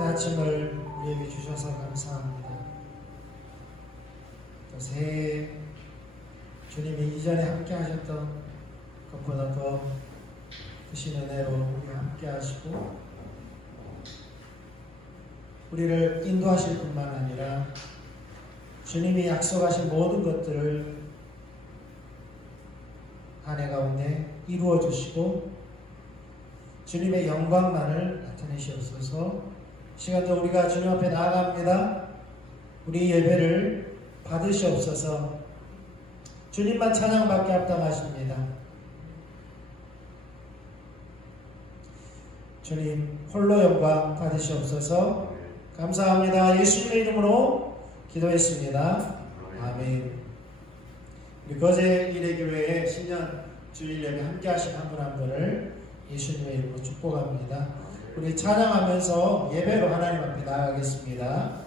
새 아침을 우리에게 주셔서 감사합니다. 또 새해 주님이 이전에 함께 하셨던 것보다 더 크신 은혜로 우리 함께 하시고 우리를 인도하실 뿐만 아니라 주님이 약속하신 모든 것들을 한 해 가운데 이루어 주시고 주님의 영광만을 나타내시옵소서. 시간도 우리가 주님 앞에 나아갑니다. 우리 예배를 받으시옵소서. 주님만 찬양받게 합당하십니다. 주님 홀로 영광 받으시옵소서. 감사합니다. 예수님의 이름으로 기도했습니다. 아멘. 우리 거제 일회교회의 신년 주일 예배 함께 하신 한 분 한 분을 예수님의 이름으로 축복합니다. 우리 찬양하면서 예배로 하나님 앞에 나아가겠습니다.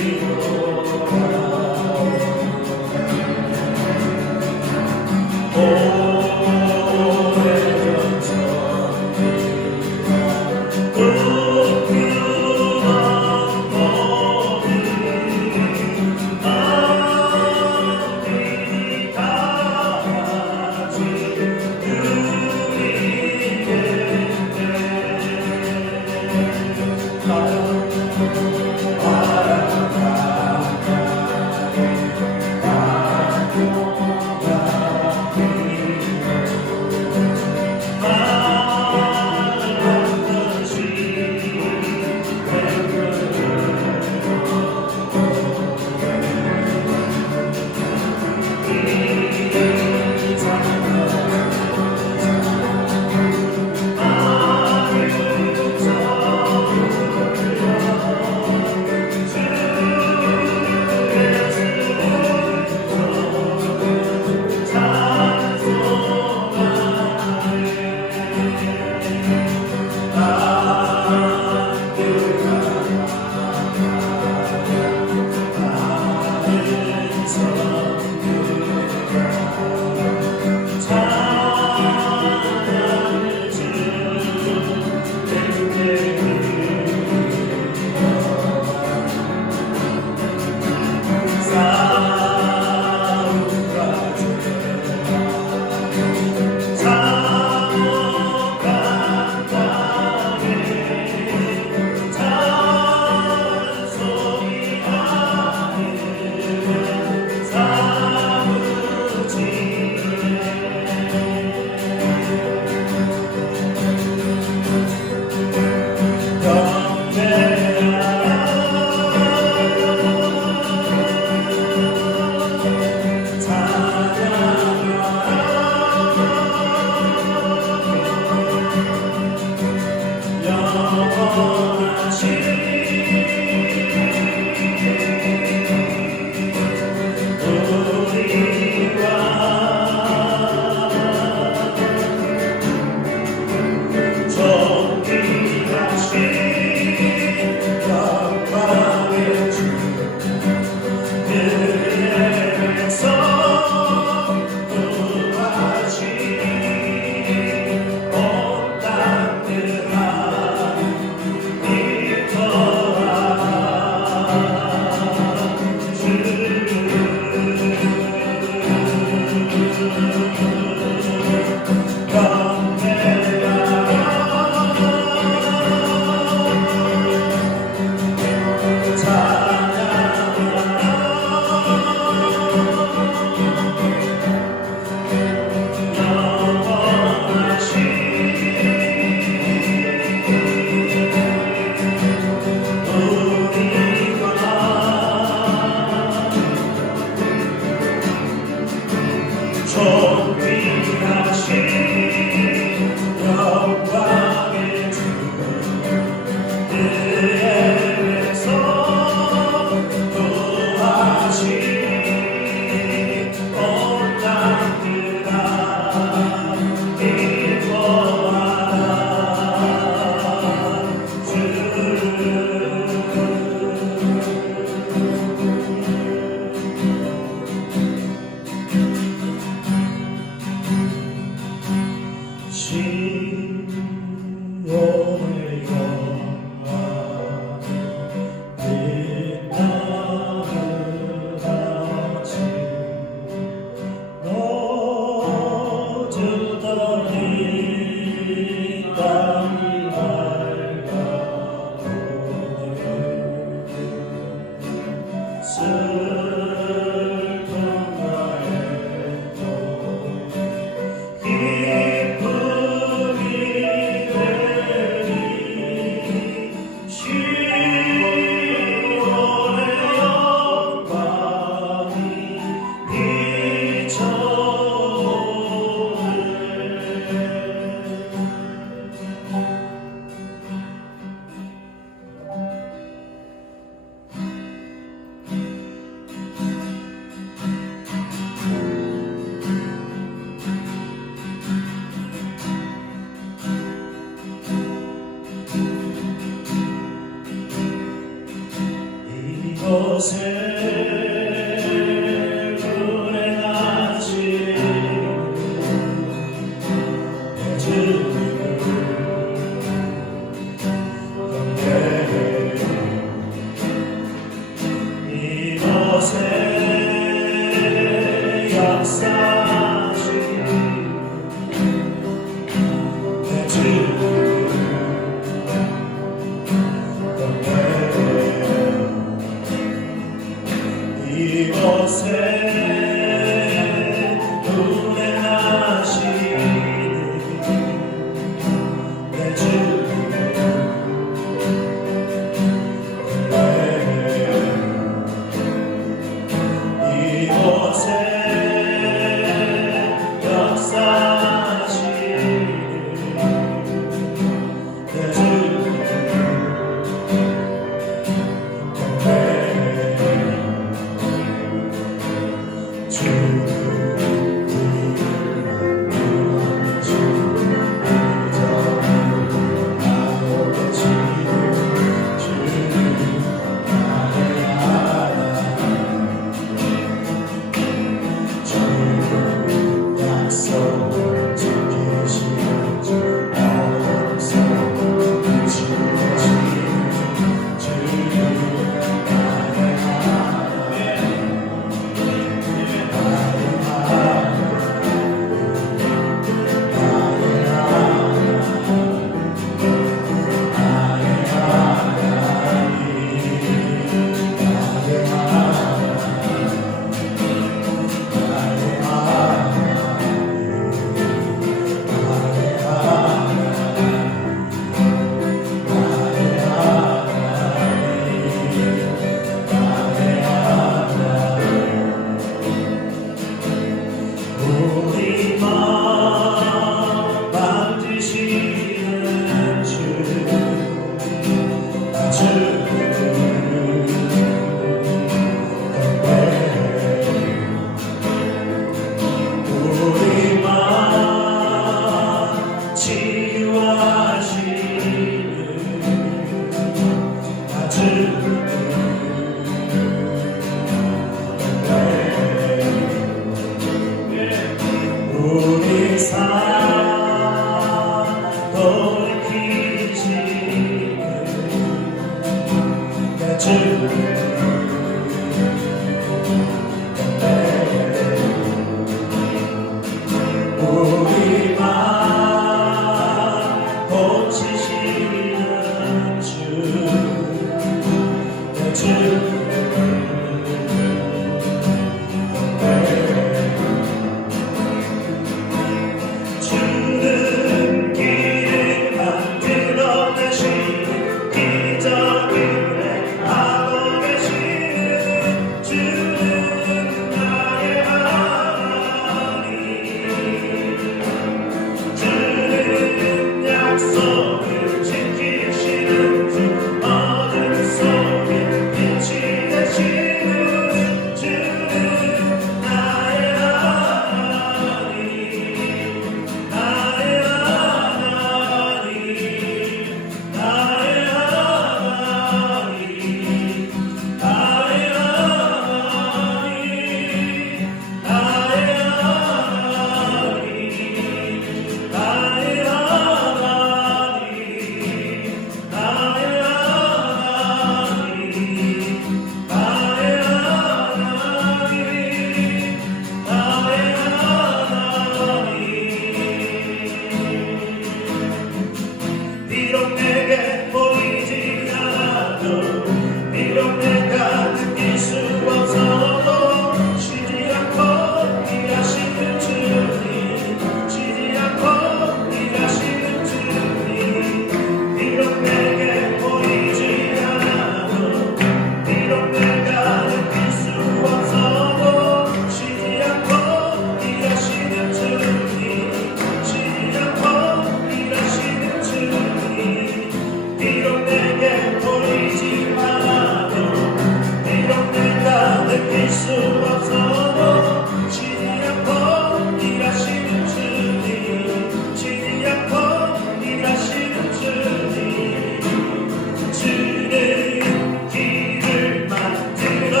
주는 길을 만들어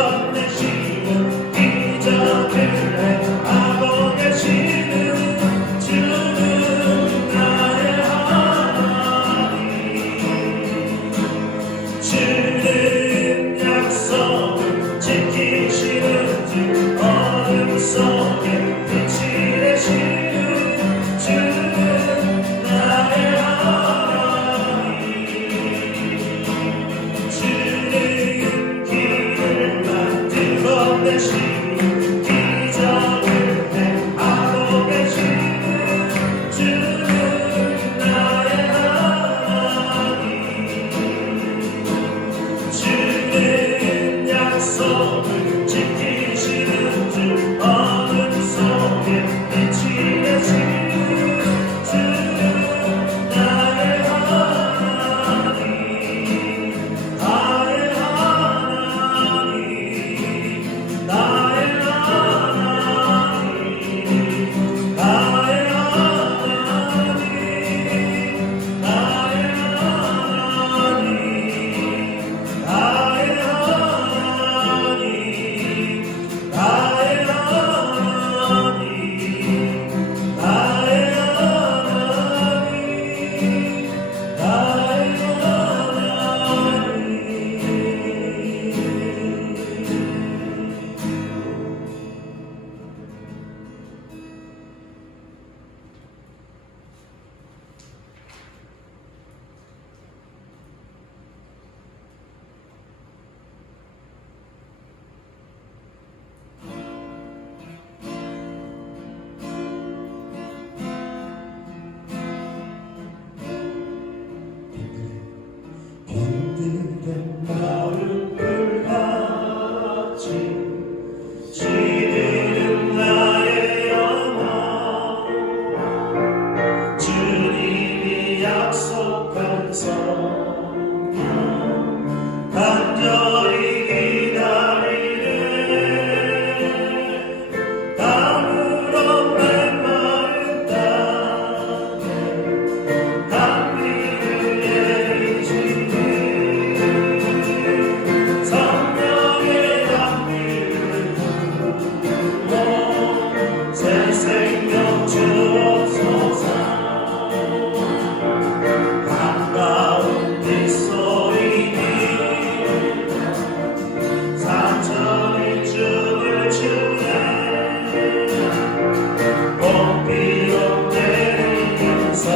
주는 약속을 지키시는 주 어둠 속에 빛이 되시는 주는 나의 하나님 주는 길을 만들어 내시는 기적을 행하고 계시는 주는 나의 하나님 주는 약속을 지키시는 주 어둠 속에 빛이 되시는 주는 나의 하나님 나의 하나님 나의 하나님 나의 하나님 나의 하나님 나의 하나님 나의 하나님 나의 힘든 마음을 같이 시들은 나의 영혼 주님이 약속한 성령 간절히 기다리네 아무런 메마른 땅에 단비를 내리시네 성령의 단비를 부어 새 생명 주옵소서 반가운 빗소리니 산천이 춤을 추네 봄비로 내리면서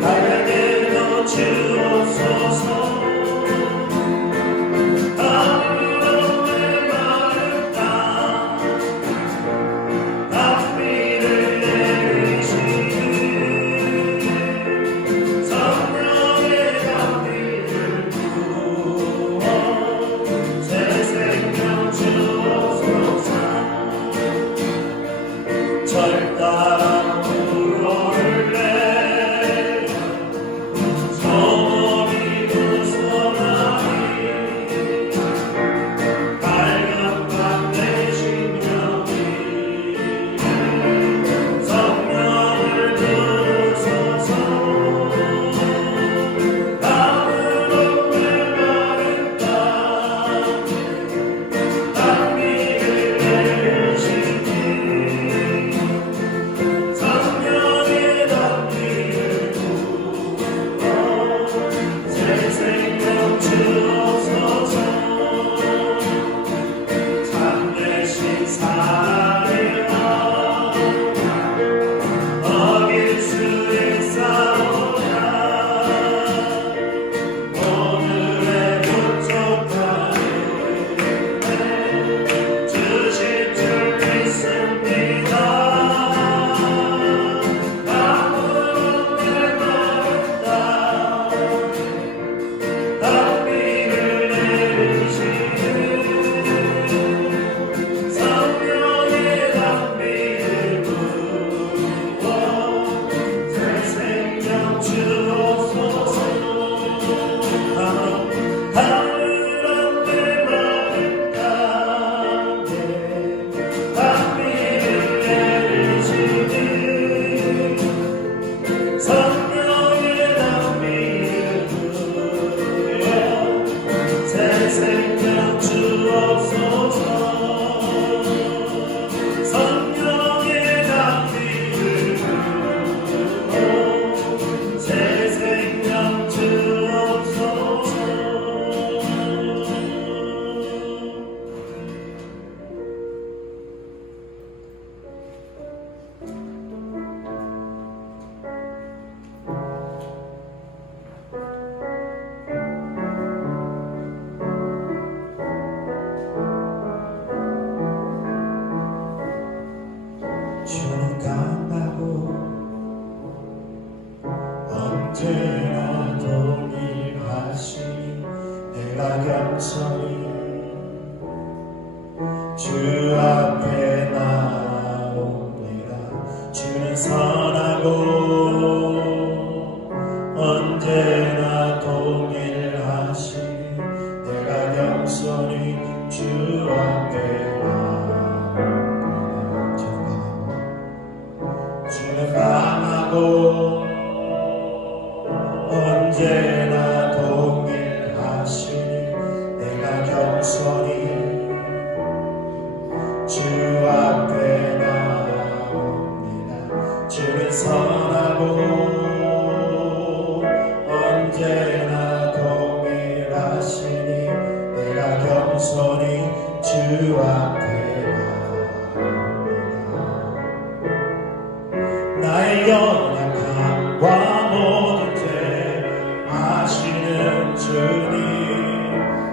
나에게도 주옵소서 아무런 메마른 땅 단비를 내리시는 성령의 단비를 부어 새 생명 주옵소서 절단한 불어를 내려 소문이 무서워 내가 겸손히 주 앞에 나옵니다. 주는 선하고 언제나 동일하시니 내가 겸손히 주 앞에 나옵니다. 주는 강하고 언제나 동일하시니 내가 겸손히 주 앞에 나옵니다. 주는 선하고 언제나 동일하시니 내가 겸손히 주 앞에 나옵니다. 나의 연약함과 모든 죄 아시는 주님,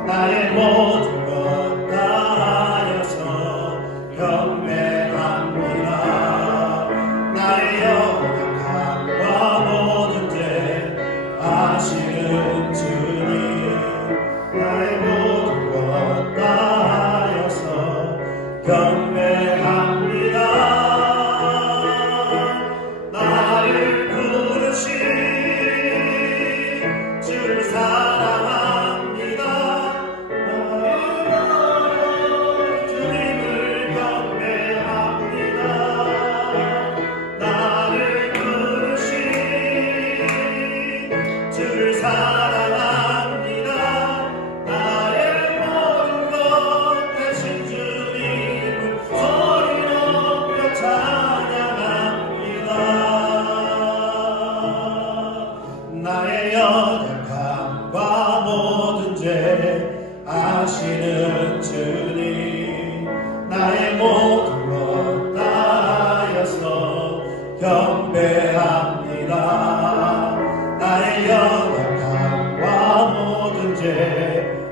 나의 모든 것 다하여서 경배합니다. 나의 연약함과 모든 죄 아시는 주님, 나의 모든 것 다하여서 경배합니다. 나를 부르신 주를 사랑합니다. 주님을 경배합니다. 나를 부르신 주를 사랑합니다. 나의 모든 것 대신 주님을 소리 높여 찬양합니다. 나의 연약함과 모든 죄 아시는 주님, 나의 모든 것 다하여서 경배합니다. 나의 연약함과 모든 죄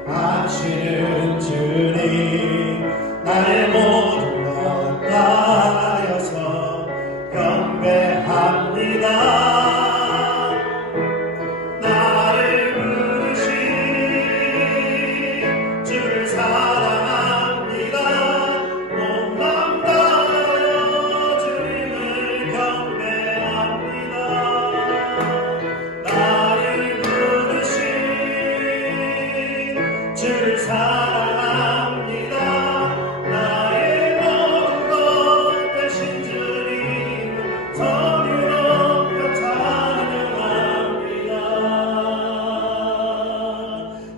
아시는 주님, 나의 모든 것 다하여서 경배합니다. 나를 부르신 주를 사랑합니다. 온 마음 다하여 주님을 경배합니다. 나를 부르신 주를 사랑합니다. 나의 모든 것 대신 주님을 소리 높여 찬양합니다.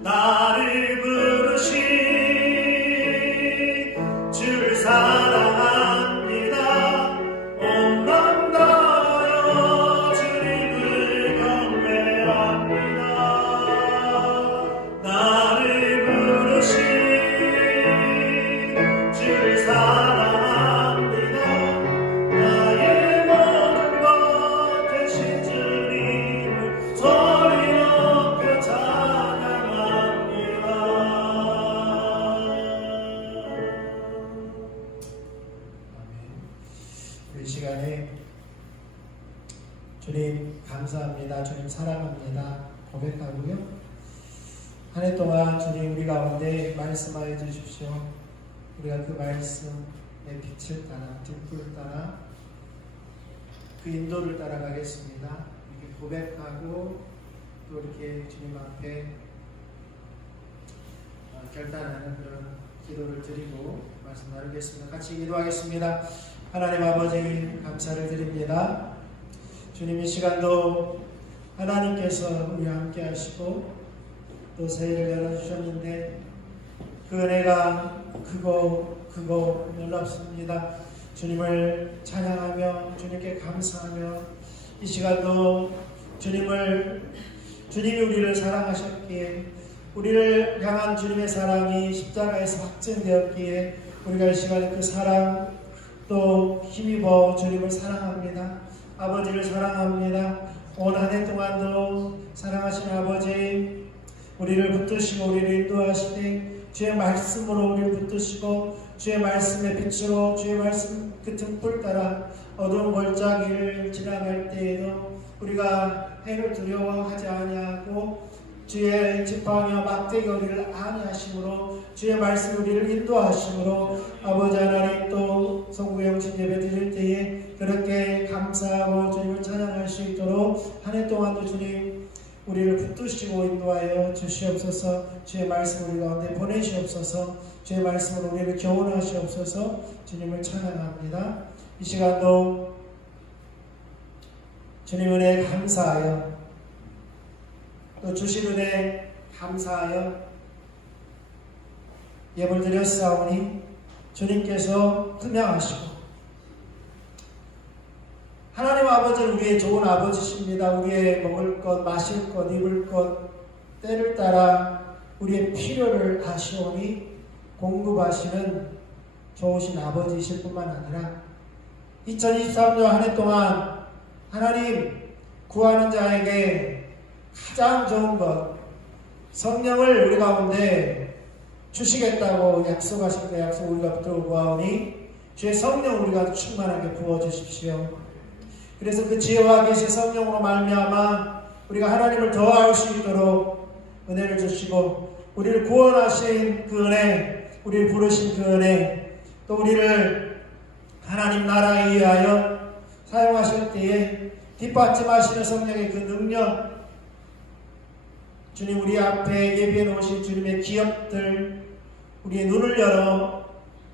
나를 부르신 주를 사랑합니다. 온 마음 다하여 주님을 경배합니다. 나를 부르신 주를 사랑합니다. 나의 모든 것 대신 주님을 소리 높여 찬양합니다. 이 시간에 주님 감사합니다. 주님 사랑합니다. 고백하고요. 한 해 동안 주님 우리 가운데 말씀하여 주십시오. 우리가 그 말씀의 빛을 따라 뒷불 따라 그 인도를 따라가겠습니다. 이렇게 고백하고 또 이렇게 주님 앞에 결단하는 그런 기도를 드리고 말씀 나누겠습니다. 같이 기도하겠습니다. 하나님 아버지 감사를 드립니다. 주님 이 시간도 하나님께서 우리와 함께 하시고 또 새해를 열어주셨는데 그 은혜가 크고 놀랍습니다. 주님을 찬양하며 주님께 감사하며 이 시간도 주님이 우리를 사랑하셨기에 우리를 향한 주님의 사랑이 십자가에서 확증되었기에 우리가 이 시간에 그 사랑 또 힘입어 주님을 사랑합니다. 아버지를 사랑합니다. 온 한 해 동안도 사랑하신 아버지 우리를 붙드시고 우리를 인도하시되 주의 말씀으로 우리를 붙드시고 주의 말씀의 빛으로 주의 말씀 그 등불 따라 어두운 골짜기를 지나갈 때에도 우리가 해를 두려워하지 아니하고 주의 지팡이와 막대기 우리를 안위하심으로 주의 말씀 우리를 인도하심으로 아버지 하나님 또 성구영신 예배 드릴 때에 그렇게 감사하고 주님을 찬양할 수 있도록 한 해 동안도 주님 우리를 붙드시고 인도하여 주시옵소서. 주의 말씀 우리 가운데 보내시옵소서. 주의 말씀으로 우리를 교훈하시옵소서. 주님을 찬양합니다. 이 시간도 주님 은혜 감사하여 또 주신 은혜 감사하여 예물 드렸사오니 주님께서 투명하시고 하나님 아버지는 우리의 좋은 아버지십니다. 우리의 먹을 것, 마실 것, 입을 것 때를 따라 우리의 필요를 아시오니 공급하시는 좋으신 아버지이실 뿐만 아니라 2023년 한 해 동안 하나님 구하는 자에게 가장 좋은 것 성령을 우리 가운데 주시겠다고 약속하신 그 약속 우리가 붙들고 구하오니 주의 성령 우리가 충만하게 부어주십시오. 그래서 그 지혜와 계시 성령으로 말미암아 우리가 하나님을 더 알 수 있도록 은혜를 주시고 우리를 구원하신 그 은혜, 우리를 부르신 그 은혜, 또 우리를 하나님 나라에 의하여 사용하실 때에 뒷받침하시는 성령의 그 능력, 주님 우리 앞에 예비해 놓으신 주님의 기업들 우리의 눈을 열어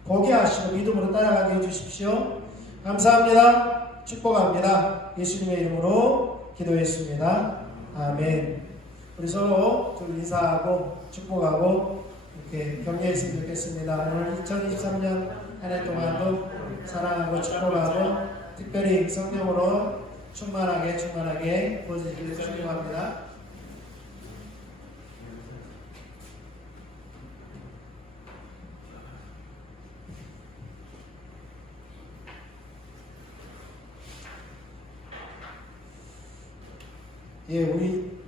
보게 하시고 믿음으로 따라가게 해주십시오. 감사합니다. 축복합니다. 예수님의 이름으로 기도했습니다. 아멘. 우리 서로 좀 인사하고 축복하고 이렇게 격려했으면 좋겠습니다. 오늘 2023년 한 해 동안도 사랑하고 축복하고 특별히 성령으로 충만하게 보여주시기를 축복합니다. 예, 우리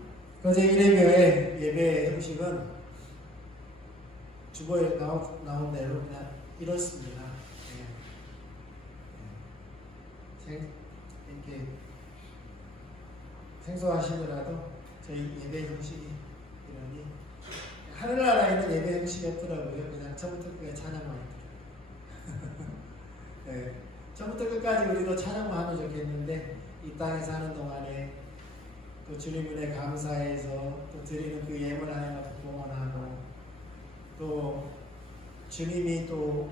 거제 일회교회 예배 형식은 주보에 나온 대로 그냥 이렇습니다. 이렇게 생소하시더라도 저희 예배 형식이 이러니 하늘나라에 있는 예배 형식이 없더라고요. 그냥 처음부터 끝까지 찬양만 있더라고요. 네, 처음부터 끝까지 우리도 찬양만 하면 좋겠는데 이 땅에 사는 동안에 또 주님 은혜 감사해서 또 드리는 그 예물 하나가 봉헌하고 또 주님이 또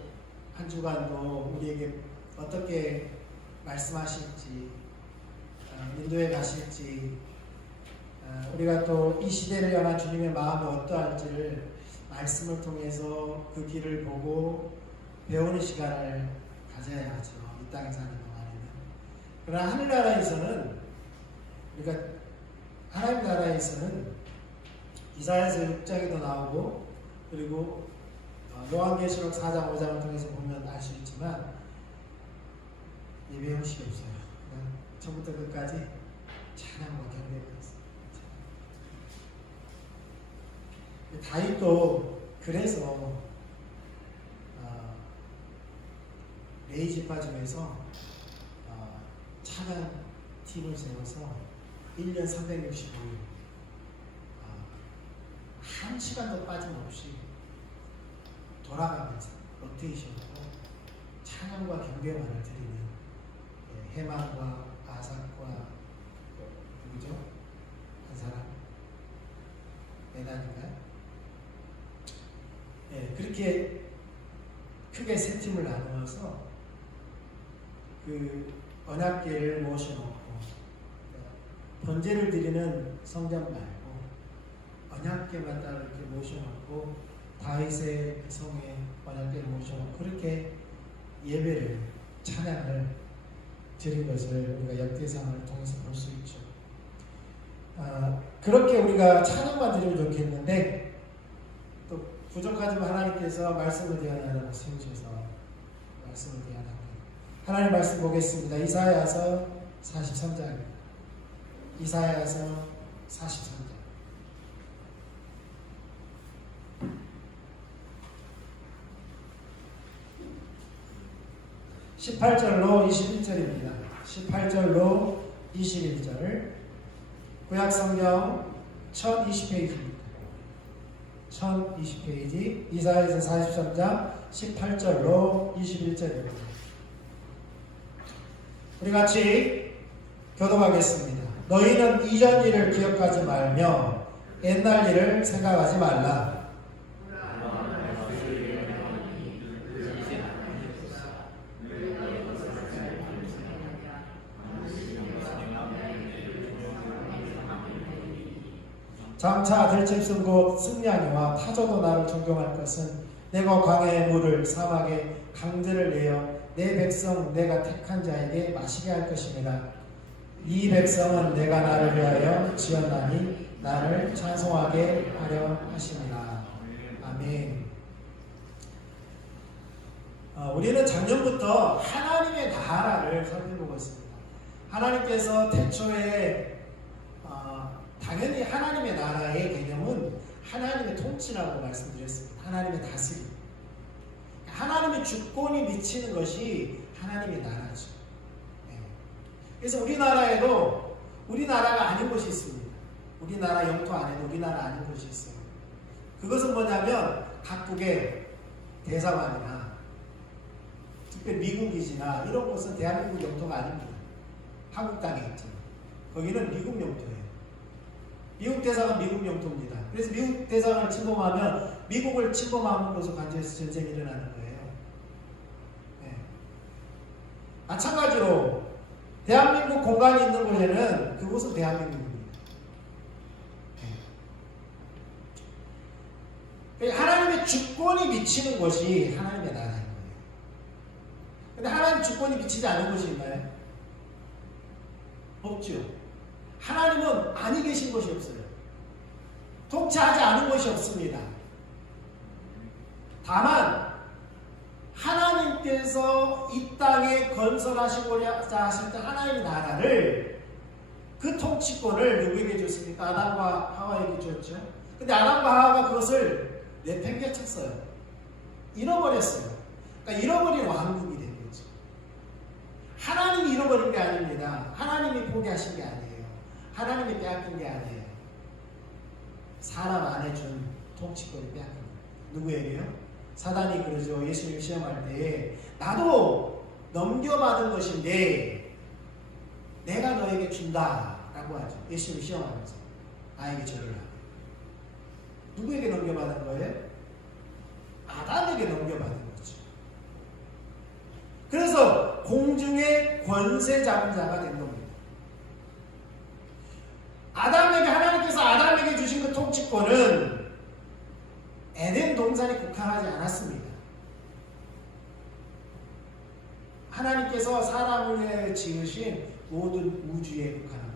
한 주간도 우리에게 어떻게 말씀하실지 인도해 가실지 우리가 또 이 시대를 향한 주님의 마음이 어떠할지를 말씀을 통해서 그 길을 보고 배우는 시간을 가져야죠. 이 땅에 사는 동안에는. 그러나 하늘나라에서는 우리가 하나님 나라에서는 이사야서 6장에도 나오고 그리고 요한계시록 4장 5장을 통해서 보면 알 수 있지만 예배 형식이 없어요. 그냥 처음부터 끝까지 찬양과 경배가 있어요. 다윗도 그래서 레이지파즘에서 찬양 팀을 세워서 1년 365일 한 시간도 빠짐없이 돌아가면서 로테이션으로 찬양과 경배만을 드리는 해망과 아삭과 누구죠? 한 사람? 메단인가요? 그렇게 크게 세 팀을 나누어서 그 언약궤를 모셔놓고 번제를 드리는 성전 말고 언약궤만 따로 이렇게 모셔놓고 다윗의 성에 언약궤를 모셔놓고 그렇게 예배를 찬양을 드린 것을 우리가 역대상을 통해서 볼 수 있죠. 그렇게 우리가 찬양만 드리면 좋겠는데 또 부족하지만 하나님께서 말씀을 대하라고 세우셔서 말씀을 대하라고 하나님 말씀 보겠습니다. 이사야서 43장입니다. 이사야서 43장 18절로 21절입니다. 18절로 21절 구약성경 1020페이지입니다. 1020페이지 이사야서 43장 18절로 21절입니다. 우리 같이 교독하겠습니다. 너희는 이전 일을 기억하지 말며 옛날 일을 생각하지 말라. 장차 들짐승 곧 승냥이와 타조도 나를 존경할 것은 내가 광야의 물을 사막에 강들을 내어 내 백성 내가 택한 자에게 마시게 할 것입니다. 이 백성은 내가 나를 위하여 지었나니 나를 찬송하게 하려 하십니다. 아멘. 우리는 작년부터 하나님의 나라를 살펴보고 있습니다. 하나님께서 태초에 당연히 하나님의 나라의 개념은 하나님의 통치라고 말씀드렸습니다. 하나님의 다스림. 하나님의 주권이 미치는 것이 하나님의 나라죠. 그래서 우리나라에도 우리나라가 아닌 곳이 있습니다. 우리나라 영토 안에도 우리나라 아닌 곳이 있어요. 그것은 뭐냐면 각국의 대사관이나 특별히 미국 기지나 이런 곳은 대한민국 영토가 아닙니다. 한국 땅에 있죠. 거기는 미국 영토예요. 미국 대사관 미국 영토입니다. 그래서 미국 대사관을 침범하면 미국을 침범하는 곳으로 간주해서 전쟁이 일어나는 거예요. 네. 마찬가지로 대한민국 공간이 있는 곳에는 그곳은 대한민국입니다. 네. 하나님의 주권이 미치는 것이 하나님의 나라인 거예요. 근데 하나님 주권이 미치지 않은 곳이 있나요? 없죠. 하나님은 아니 계신 곳이 없어요. 통치하지 않은 곳이 없습니다. 다만 하나님께서 이 땅에 건설하시고자 하실 때 하나님의 나라를 그 통치권을 누구에게 줬습니까? 아담과 하와에게 줬죠. 근데 아담과 하와가 그것을 내팽개쳤어요. 잃어버렸어요. 그러니까 잃어버린 왕국이 된 거죠. 하나님이 잃어버린 게 아닙니다. 하나님이 포기하신 게 아니에요. 하나님이 빼앗긴 게 아니에요. 사람 안에 준 통치권을 빼앗긴 거예요. 누구에게요? 사단이 그러죠. 예수님 시험할 때 나도 넘겨받은 것인데 내가 너에게 준다 라고 하죠. 예수님 시험하면서 나에게 절을 하고. 누구에게 넘겨받은 거예요? 아담에게 넘겨받은 거죠. 그래서 공중의 권세자가 된 겁니다. 하나님께서 아담에게 주신 그 통치권은 에덴 동산에 국한하지 않았습니다. 하나님께서 사람을 지으신 모든 우주에 국한합니다.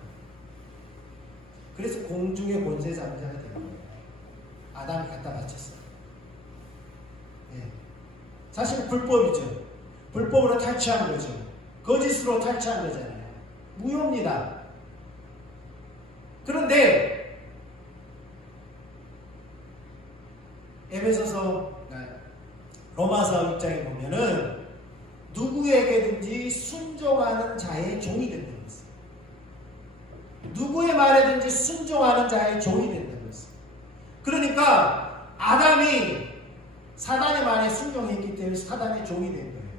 그래서 공중의 권세자가 된 거예요. 아담이 갖다 바쳤어요. 네. 사실은 불법이죠. 불법으로 탈취한 거죠. 거짓으로 탈취한 거잖아요. 무효입니다. 그런데 에베소서 로마서 6장에 보면은 누구에게든지 순종하는 자의 종이 된다는 것입니다. 누구의 말에든지 순종하는 자의 종이 된다는 것입니다. 그러니까 아담이 사단의 말에 순종했기 때문에 사단의 종이 된 거예요.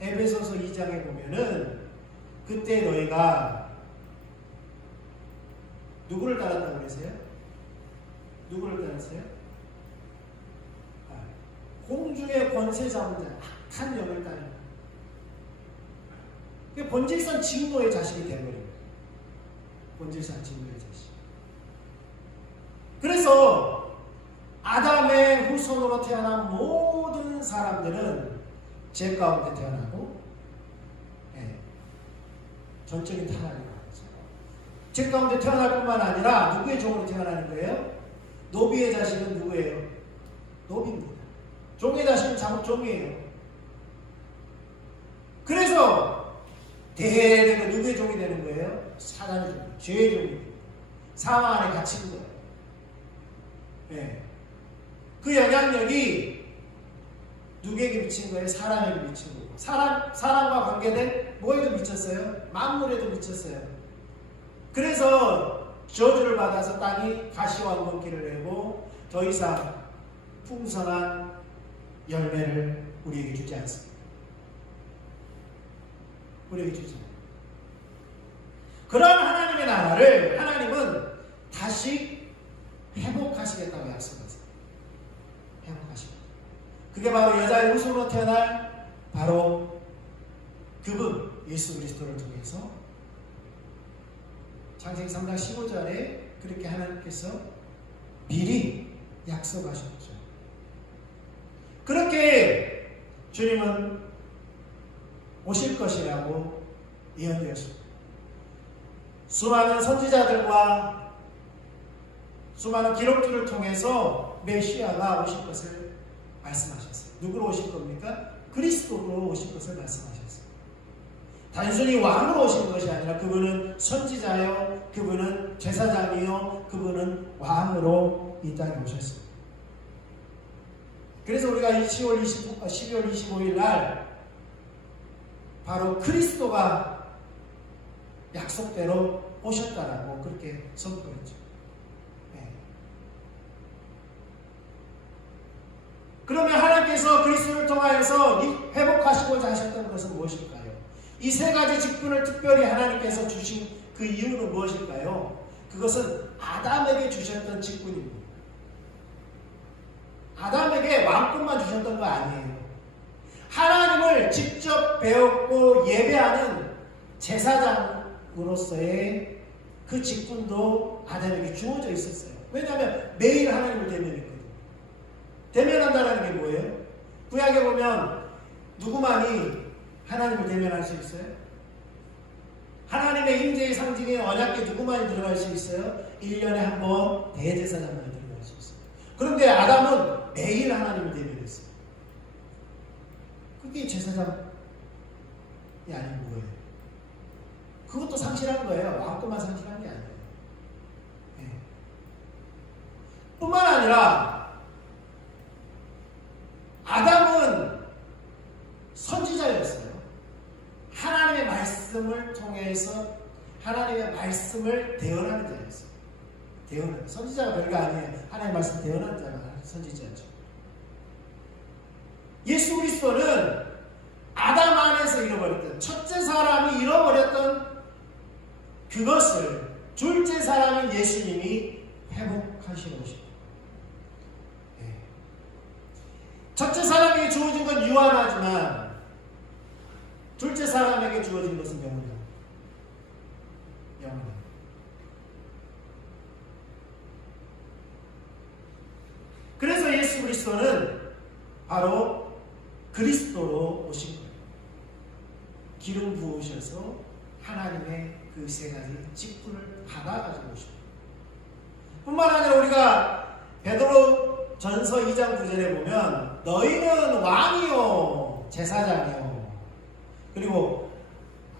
에베소서 2장에 보면은 그때 너희가 누구를 따랐다고 그러세요? 누구를 따랐어요? 공중의 권세 잡은 자, 악한 영을 따르는 거예요. 본질상 진노의 자식이 되어버립니다. 본질상 진노의 자식. 그래서 아담의 후손으로 태어난 모든 사람들은 죄 가운데 태어나고 전적인 타락이 죄 가운데 태어날 뿐만 아니라 누구의 종으로 태어나는 거예요? 노비의 자식은 누구예요? 노비입니다. 종의 자식은 자국 종이에요. 그래서 대대가 누구의 종이 되는 거예요? 사단의 종, 죄의 종이 사망 안에 갇힌 거예요. 네. 그 영향력이 누구에게 미친 거예요? 사람에게 미친 거고. 사람과 관계된 뭐에도 미쳤어요? 만물에도 미쳤어요. 그래서 저주를 받아서 땅이 가시와 엉겅퀴를 내고 더 이상 풍성한 열매를 우리에게 주지 않습니다. 우리에게 주지 않습니다. 그런 하나님의 나라를 하나님은 다시 회복하시겠다고 약속했어요. 회복하시겠다. 그게 바로 여자의 후손으로 태어날 바로 그분 예수 그리스도를 통해서 창세기 3장 15절에 그렇게 하나님께서 미리 약속하셨죠. 그렇게 주님은 오실 것이라고 예언되었습니다. 수많은 선지자들과 수많은 기록들을 통해서 메시아가 오실 것을 말씀하셨어요. 누구로 오실 겁니까? 그리스도로 오실 것을 말씀하셨어요. 단순히 왕으로 오신 것이 아니라 그분은 선지자요, 그분은 제사장이요, 그분은 왕으로 이 땅에 오셨습니다. 그래서 우리가 12월 25일 날 바로 그리스도가 약속대로 오셨다라고 그렇게 선포했죠. 네. 그러면 하나님께서 그리스도를 통하여서 회복하시고자 하셨던 것은 무엇일까요? 이 세 가지 직분을 특별히 하나님께서 주신 그 이유는 무엇일까요? 그것은 아담에게 주셨던 직분입니다. 아담에게 왕권만 주셨던 거 아니에요. 하나님을 직접 배웠고 예배하는 제사장으로서의 그 직분도 아담에게 주어져 있었어요. 왜냐하면 매일 하나님을 대면했거든요. 대면한다는 게 뭐예요? 구약에 보면 누구만이 하나님을 대면할 수 있어요? 하나님의 임재의 상징인 언약궤 누구만이 들어갈 수 있어요? 1년에 한 번 대제사장만이 들어갈 수 있어요. 그런데 아담은 매일 하나님을 대면했어요. 그게 제사장이 아닌 거예요. 그것도 상실한 거예요. 왕권만 상실한 게 아니에요. 네. 뿐만 아니라 아담은 선지자였어요. 하나님의 말씀을 통해서 하나님의 말씀을 대언하는 자였어요. 대언하는 선지자가 별거 아니에요. 하나님의 말씀 대언하는 자가 선지자죠. 예수 그리스도는 아담 안에서 잃어버렸던 첫째 사람이 잃어버렸던 그것을 둘째 사람인 예수님이 회복하시는 것입니다. 네. 첫째 사람에게 주어진 건 유한하지만 둘째 사람에게 주어진 것은 영원합니다. 영원합니다. 그래서 예수 그리스도는 바로 그리스도로 오신 거예요. 기름 부으셔서 하나님의 그 세 가지 직분을 받아가지고 오신 거예요. 뿐만 아니라 우리가 베드로 전서 2장 9절에 보면 너희는 왕이요 제사장이요 그리고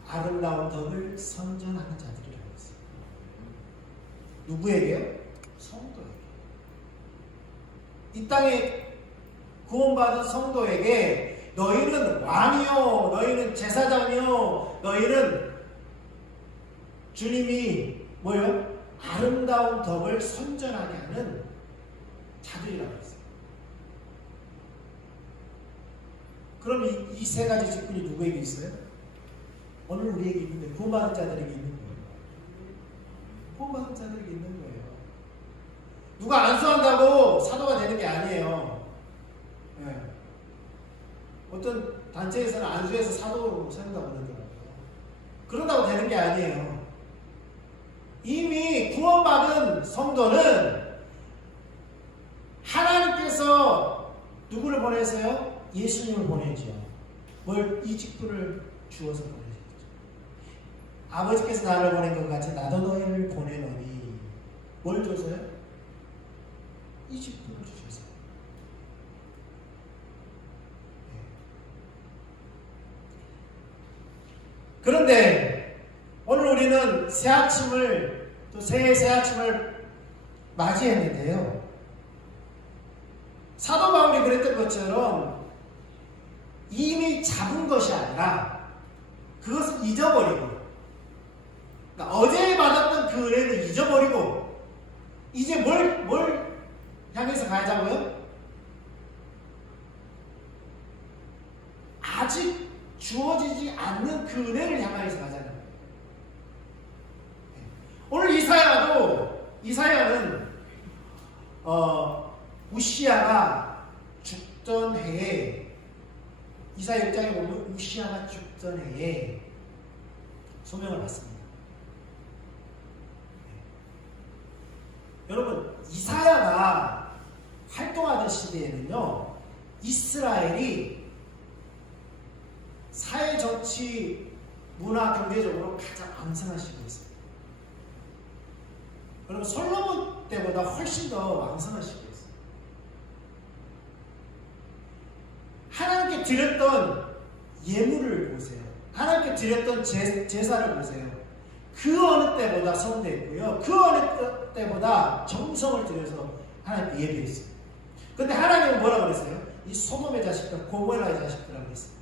아름다운 덕을 선전하는 자들이라고 했어요. 누구에게요? 성도에게. 이 땅에 구원받은 성도에게 너희는 왕이요 너희는 제사장이요 너희는 주님이 뭐요? 아름다운 덕을 선전하게 하는 자들이라고 했어요. 그럼 이 세 가지 직분이 누구에게 있어요? 오늘 우리에게 있는데 구원받은 자들에게 있는 거예요. 구원받은 자들에게 있는 거예요. 누가 안수한다고 사도가 되는 게 아니에요. 네. 어떤 단체에서는 안수해서 사도로 세운다고 그러더라고요. 그런다고 되는 게 아니에요. 이미 구원받은 성도는 하나님께서 누구를 보내세요? 예수님을 보내죠. 이 직분을 주어서 보내셨죠. 아버지께서 나를 보낸 것 같이 나도 너희를 보내노니 뭘 줘서요? 이 직분을 주셨어요. 네. 그런데 오늘 우리는 새 아침을 또 새해 새 아침을 맞이했는데요. 사도 바울이 그랬던 것처럼 이미 잡은 것이 아니라 그것을 잊어버리고 그러니까 어제 받았던 그 은혜를 잊어버리고 이제 뭘 향해서 가자고요? 아직 주어지지 않는 그 은혜를 향해서 가자는 거예요. 오늘 이사야는 우시야가 죽던 해에, 이사야 1장에 보면 우시야가 죽던 해에 소명을 받습니다. 여러분, 이사야가 활동하던 시대에는요, 이스라엘이 사회, 정치, 문화, 경제적으로 가장 왕성한 시기였어요. 여러분, 솔로몬 때보다 훨씬 더 왕성한 시기였어요. 하나님께 드렸던 예물을 보세요. 하나님께 드렸던 제사를 보세요. 그 어느 때보다 성대했고요. 그 어느 때보다 정성을 들여서 하나님께 예배했어요. 근데 하나님은 뭐라고 그랬어요? 이 소돔의 자식들, 고모라의 자식들이라고 했어요.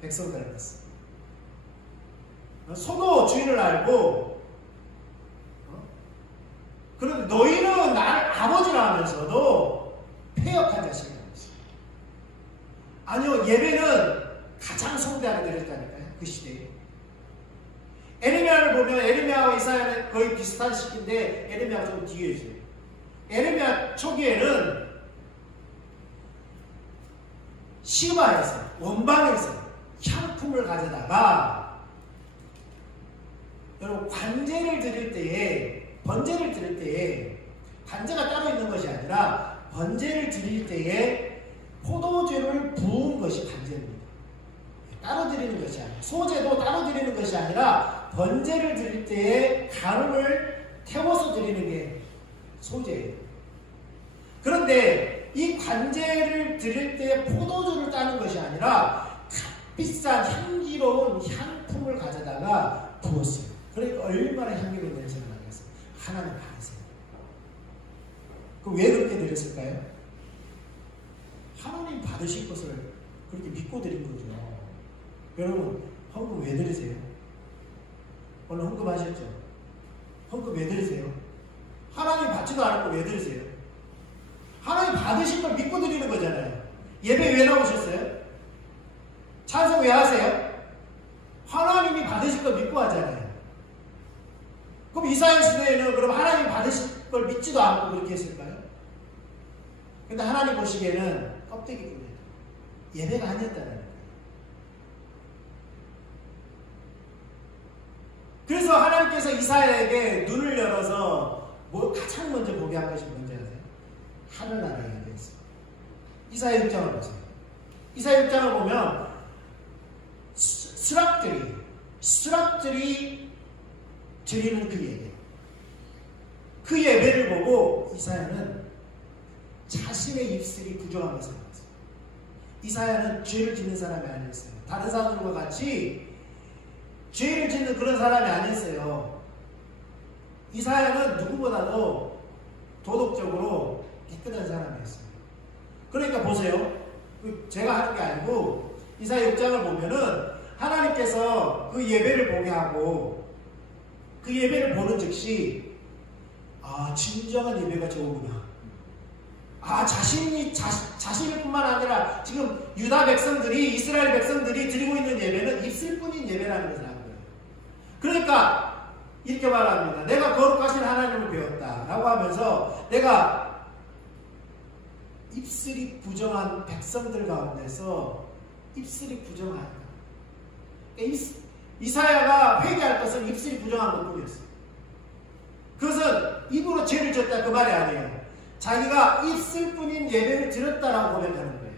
백성들이라고 했어요. 소도 주인을 알고, 그런데 너희는 나를 아버지라 하면서도 패역한 자식이라고 했어요. 아니요, 예배는 가장 성대하게 드렸다니까요. 그 시대에. 에레미야를 보면 에레미야와 이사야는 거의 비슷한 시기인데 에레미야가 좀 뒤에 있어요. 에레미야 초기에는 시바에서, 원방에서 향품을 가져다가, 여러분, 관제를 드릴 때에, 번제를 드릴 때에, 관제가 따로 있는 것이 아니라 번제를 드릴 때에 포도주를 부은 것이 관제입니다. 따로 드리는 것이 아니라, 소제도 따로 드리는 것이 아니라 번제를 드릴 때에 가루를 태워서 드리는 게 소제예요. 그런데 이 관제를 드릴 때에 포도주를 따는 것이 아니라 값비싼 향기로운 향품을 가져다가 부었어요. 그러니까 얼마나 향기로운 냄새가 나겠어요. 하나님 받으세요. 그럼 왜 그렇게 드렸을까요? 하나님 받으실 것을 그렇게 믿고 드린 거죠. 여러분, 헌금 왜 드리세요? 오늘 헌금하셨죠? 헌금 왜 드리세요? 하나님 받지도 않고 왜 드리세요? 하나님 받으신 걸 믿고 드리는 거잖아요. 예배 왜 나오셨어요? 찬송 왜 하세요? 하나님이 받으실 걸 믿고 하잖아요. 그럼 이스라엘 시대에는 그럼 하나님 받으실 걸 믿지도 않고 그렇게 했을까요? 근데 하나님 보시기에는 껍데기뿐이에요. 예배가 아니었다는 거예요. 그래서 하나님께서 이사야에게 눈을 열어서 가장 먼저 보게 한 것이 뭔지 아세요? 하늘나라의 예배였어요. 이사야 6장을 보세요. 이사야 6장을 보면 스락들이 드리는 그 예배, 그 예배를 보고 이사야는 자신의 입술이 부정한 것을 알았어요. 이사야는 죄를 짓는 사람이 아니었어요. 다른 사람들과 같이 죄를 짓는 그런 사람이 아니었어요. 이사야는 누구보다도 도덕적으로 깨끗한 사람이었어요. 그러니까 보세요. 제가 하는 게 아니고 이사야 6장을 보면은 하나님께서 그 예배를 보게 하고 그 예배를 보는 즉시 진정한 예배가 저거구나. 자신일 뿐만 아니라 지금 유다 백성들이, 이스라엘 백성들이 드리고 있는 예배는 입술뿐인 예배라는 것을 아는 거예요. 그러니까 이렇게 말합니다. 내가 거룩하신 하나님을 배웠다 라고 하면서 내가 입술이 부정한 백성들 가운데서 입술이 부정하다. 이사야가 회개할 것은 입술이 부정한 것뿐이었어요. 그것은 입으로 죄를 졌다 그 말이 아니에요. 자기가 입술뿐인 예배를 드렸다라고 고백하는 거예요.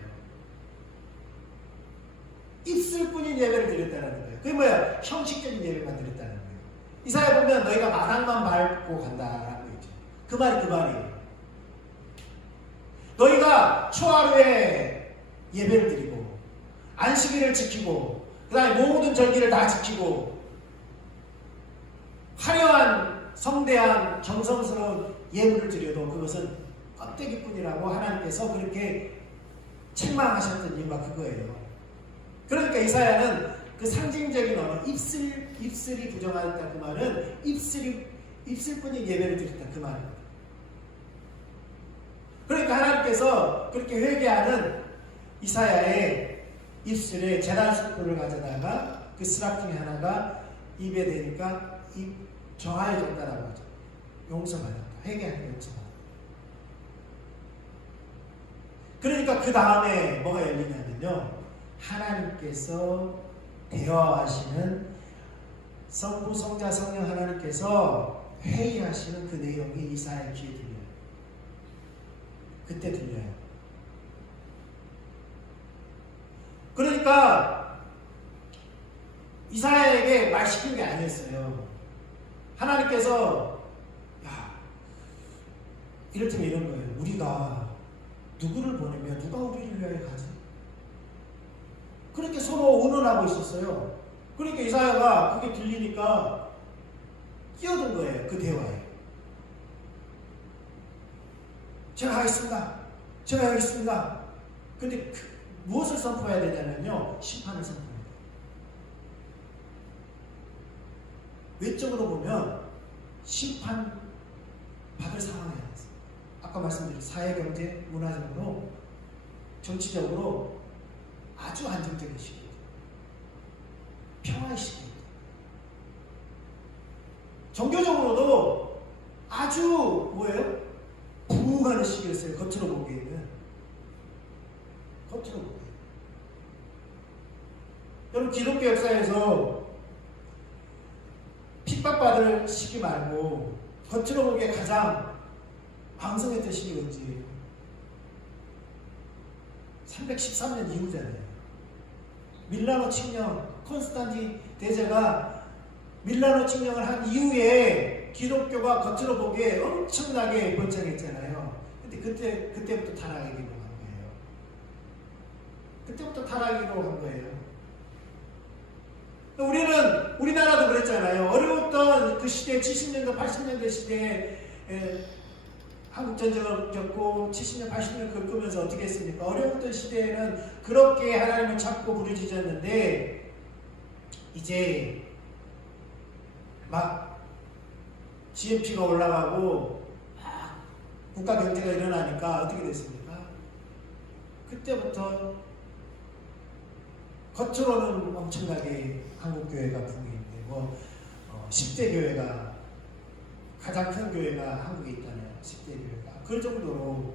입술뿐인 예배를 드렸다는 거예요. 그게 뭐야? 형식적인 예배만 드렸다는 거예요. 이사야 보면 너희가 마당만 밟고 간다라고 했죠. 그 말이에요. 너희가 초하루에 예배를 드리고 안식일을 지키고 그 다음에 모든 절기를 다 지키고 화려한 성대한 정성스러운 예물을 드려도 그것은 껍데기뿐이라고 하나님께서 그렇게 책망하셨던 이유가 그거예요. 그러니까 이사야는 그 상징적인 언어, 입술이 부정하다 그 말은 입술이 입술뿐이 예배를 드렸다 그 말입니다. 그러니까 하나님께서 그렇게 회개하는 이사야의 입술에 제단 숯불을 가져다가 그 스락 중에 하나가 입에 대니까 입 정화해졌다라고 하죠. 용서받았다. 회개하는 용서받았다. 그러니까 그 다음에 뭐가 열리냐면요. 하나님께서 대화하시는 성부, 성자, 성령 하나님께서 회의하시는 그 내용이 이사야의 귀에 들려요. 그때 들려요. 그러니까 이사야에게 말 시킨 게 아니었어요. 하나님께서 이를테면 이런 거예요. 우리가 누구를 보내면 누가 우리를 위하여 가지? 그렇게 서로 의논하고 있었어요. 그러니까 이사야가 그게 들리니까 끼어든 거예요. 그 대화에. 제가 하겠습니다. 제가 하겠습니다. 근데 무엇을 선포해야 되냐면요. 심판을 선포해야 돼요. 외적으로 보면 심판 받을 상황이에요. 아까 말씀드린 사회, 경제, 문화적으로, 정치적으로 아주 안정적인 시기입니다. 평화의 시기입니다. 종교적으로도 아주 뭐예요? 부흥하는 시기였어요. 겉으로 보기에는. 겉으로 보기에는. 여러분 기독교 역사에서 핍박받을 시기 말고 겉으로 보기에 가장 왕성했던 시기 언제예요? 313년 이후잖아요. 밀라노 칙령, 콘스탄틴 대제가 밀라노 칙령을 한 이후에 기독교가 겉으로 보기에 엄청나게 번창했잖아요. 근데 그때부터 타락하기로 한 거예요. 그때부터 타락하기로 한 거예요. 우리나라도 그랬잖아요. 어려웠던 그 시대, 70년대, 80년대 시대에 한국전쟁을 겪고 70년, 80년 겪으면서 어떻게 했습니까? 어려웠던 시대에는 그렇게 하나님을 찾고 부르짖었는데 이제 막 GNP가 올라가고 국가 경제가 일어나니까 어떻게 됐습니까? 그때부터 겉으로는 엄청나게 한국교회가 부흥했는데 10대 교회가 가장 큰 교회가 한국에 있다는 10대 교회가 그 정도로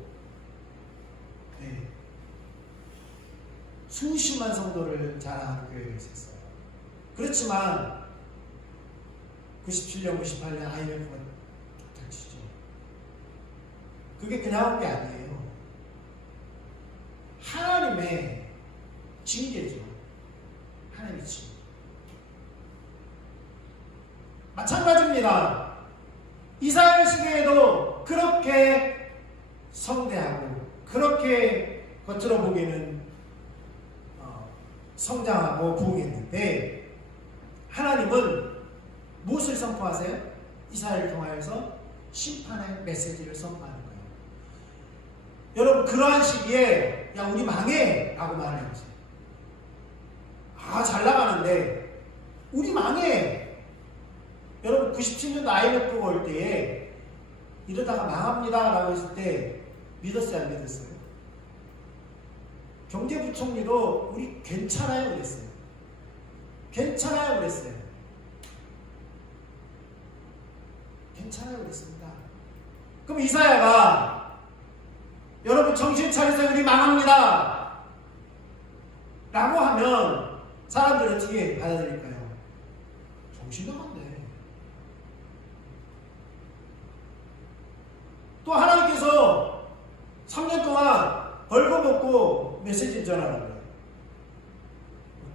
수십만 성도를 자랑하는 교회가 있었어요. 그렇지만 97년, 98년 IMF가 닥치죠. 그게 그냥 온 게 아니에요. 하나님의 징계죠. 하나님의 징계. 마찬가지입니다. 이사야 시대에도 그렇게 성대하고 그렇게 겉으로 보기에는 성장하고 부흥했는데 하나님은 무엇을 선포하세요? 이사야를 통하여서 심판의 메시지를 선포하는 거예요. 여러분 그러한 시기에 야 우리 망해 라고 말을 해보세요. 잘 나가는데 우리 망해. 여러분 97년도 IMF가 올 때에 이러다가 망합니다 라고 했을 때 믿었어요? 안 믿었어요? 경제부총리도 우리 괜찮아요 그랬어요. 괜찮아요 그랬어요. 괜찮아요 그랬습니다. 그럼 이사야가 여러분 정신 차리세요 우리 망합니다 라고 하면 사람들은 어떻게 받아들일까요? 정신 나갔네. 또 하나님께서 3년 동안 벌거벗고 메시지를 전하라고요.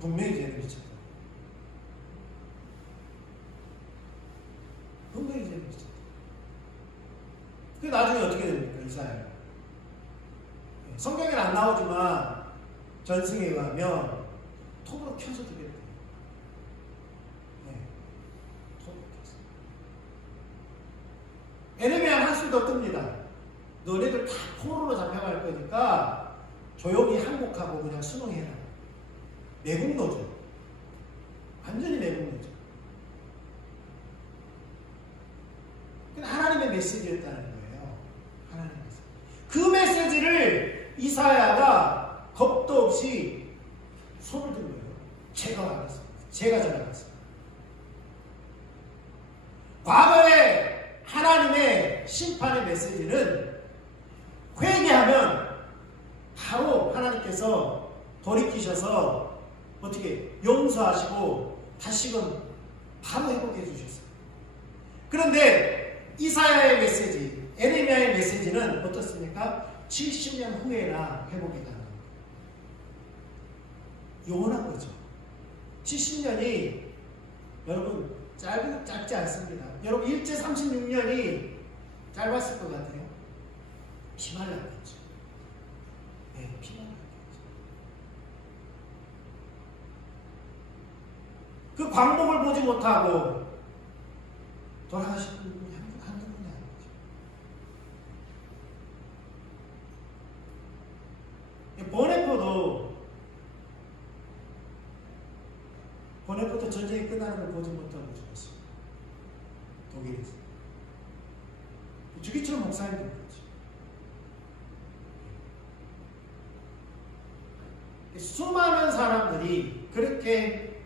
분명히 죄를 미쳤다. 분명히 죄를 미쳤다. 그게 나중에 어떻게 됩니까? 이사야. 성경에는 안 나오지만 전승에 의하면 톱으로 켜서 죽였대요. 톱으로 켜서. 에레미야 한술도 뜹니다. 너네들 다 포로로 잡혀갈 거니까 조용히 항복하고 그냥 순응해라. 매국노죠. 완전히 매국노죠. 메시지를 이사야가 겁도 없이 손을 든 거예요. 제가 나갔습니다. 제가 전하겠습니다. 과거에 하나님의 심판의 메시지는 회개하면 바로 하나님께서 돌이키셔서 어떻게 용서하시고 다시금 바로 회복해 주셨어요. 그런데 이사야의 메시지, 에레미야의 메시지는 어떻습니까? 70년 후에나 회복이 가능합니다. 요원한 거죠. 70년이 여러분 짧지 않습니다. 여러분 일제 36년이 짧았을 것 같아요. 피말랐겠죠. 네, 피말랐겠죠. 그 광복을 보지 못하고 돌아가신 분이 한두 분이 아니죠. 보네포도 전쟁이 끝나는 걸 보지 못하고 죽었어요. 독일에서. 주기철 목사님도 그렇죠. 수많은 사람들이 그렇게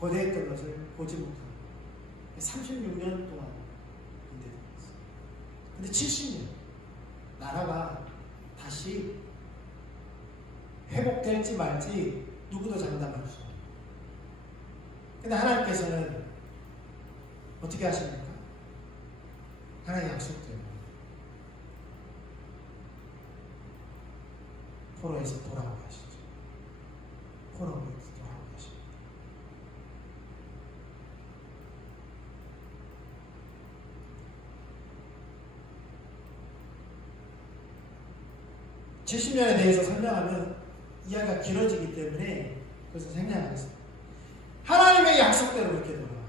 고대했던 것을 보지 못하고 36년 동안 인대되었어요. 근데 70년 나라가 다시 회복될지 말지 누구도 장담할 수 없어요. 근데 하나님께서는 어떻게 하십니까? 하나님의 약속대로 포로에서 돌아오게 하시죠. 포로에서 돌아오게 하십니다. (70년에) 대해서 설명하면 이야기가 길어지기 때문에 그래서 생략하겠습니다. 하나님의 약속대로 그렇게 돌아와요.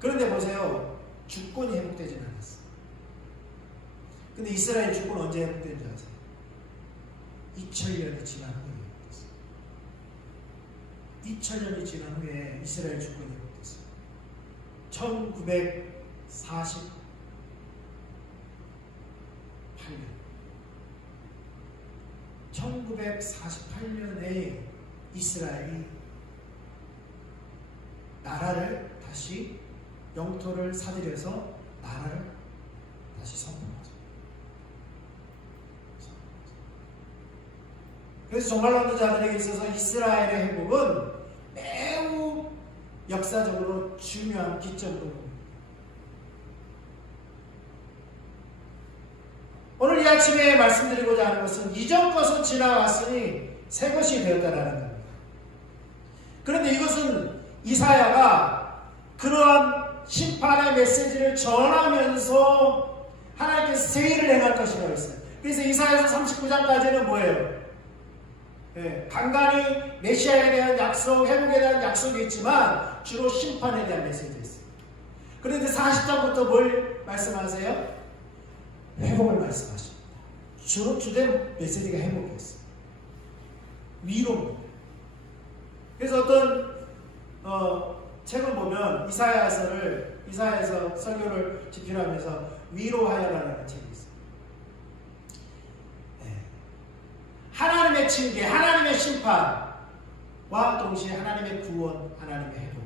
그런데 보세요. 주권이 회복되지는 않았어요. 근데 이스라엘 주권 언제 회복된지 아세요? 2000년이 지난 후에 회복됐어요. 2000년이 지난 후에 이스라엘 주권이 회복됐어요. 1948년에 이스라엘이 나라를 다시 영토를 사들여서 나라를 다시 선포하죠. 그래서 종말론자 자들에게 있어서 이스라엘의 회복은 매우 역사적으로 중요한 기점으로 봅니다. 오늘 이 아침에 말씀드리고자 하는 것은 이전 것은 지나갔으니 새 것이 되었다라는 겁니다. 그런데 이것은 이사야가 그러한 심판의 메시지를 전하면서 하나님께서 세일을 행할 것이라고 했어요. 그래서 이사야서 39장까지는 뭐예요? 간간히 메시아에 대한 약속, 회복에 대한 약속이 있지만 주로 심판에 대한 메시지가 있어요. 그런데 40장부터 뭘 말씀하세요? 회복을 말씀하십니다. 주로 주된 메시지가 회복이었어요. 위로입니다. 그래서 어떤 책을 보면 이사야에서 설교를 집필하면서 위로하여라는 책이 있어요. 하나님의 징계, 하나님의 심판과 동시에 하나님의 구원, 하나님의 회복.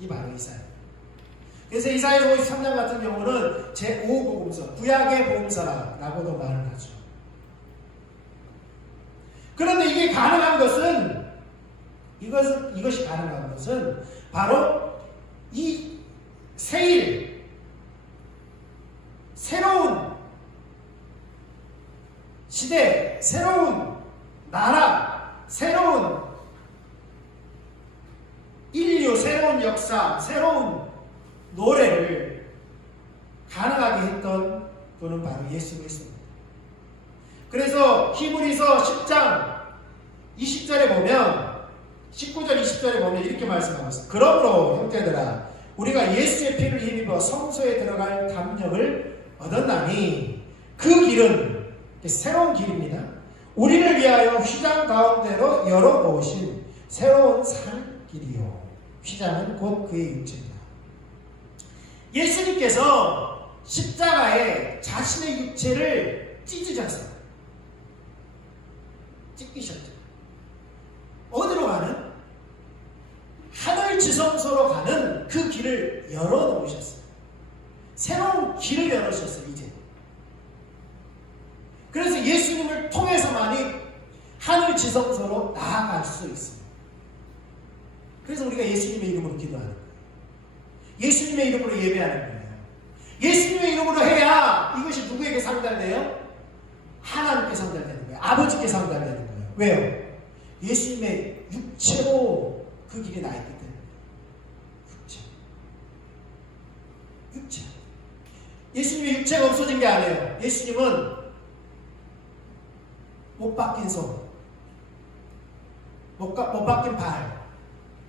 이 바로 이사야. 그래서 이사야 53장 같은 경우는 제5복음서, 구약의 복음서라고도 말을 하죠. 그런데 이게 가능한 것은, 이것이 가능한 것은 바로 이 세일, 새로운 시대, 새로운 나라, 새로운 인류, 새로운 역사, 새로운 노래를 가능하게 했던 분은 바로 예수 그리스도입니다. 그래서 히브리서 10장 20절에 보면 19절 20절에 보면 이렇게 말씀하고 있습니다. 그러므로 형제들아 우리가 예수의 피를 힘입어 성소에 들어갈 담력을 얻었나니 그 길은 새로운 길입니다. 우리를 위하여 휘장 가운데로 열어놓으신 새로운 산 길이요. 휘장은 곧 그의 육체입니다. 예수님께서 십자가에 자신의 육체를 찢으셨어요. 찢기셨죠. 어디로 가는? 하늘 지성소로 가는 그 길을 열어놓으셨어요. 새로운 길을 열어주셨어요. 이제. 그래서 예수님을 통해서만이 하늘 지성소로 나아갈 수 있습니다. 그래서 우리가 예수님의 이름으로 기도하는 거예요. 예수님의 이름으로 예배하는 거예요. 예수님의 이름으로 해야 이것이 누구에게 상달돼요? 하나님께 상달되는 거예요. 아버지께 상달되는 거예요. 왜요? 예수님의 육체로 그 길이 나 있기 때문에. 육체. 예수님의 육체가 없어진 게 아니에요. 예수님은 못 박힌 손, 못 박힌 발,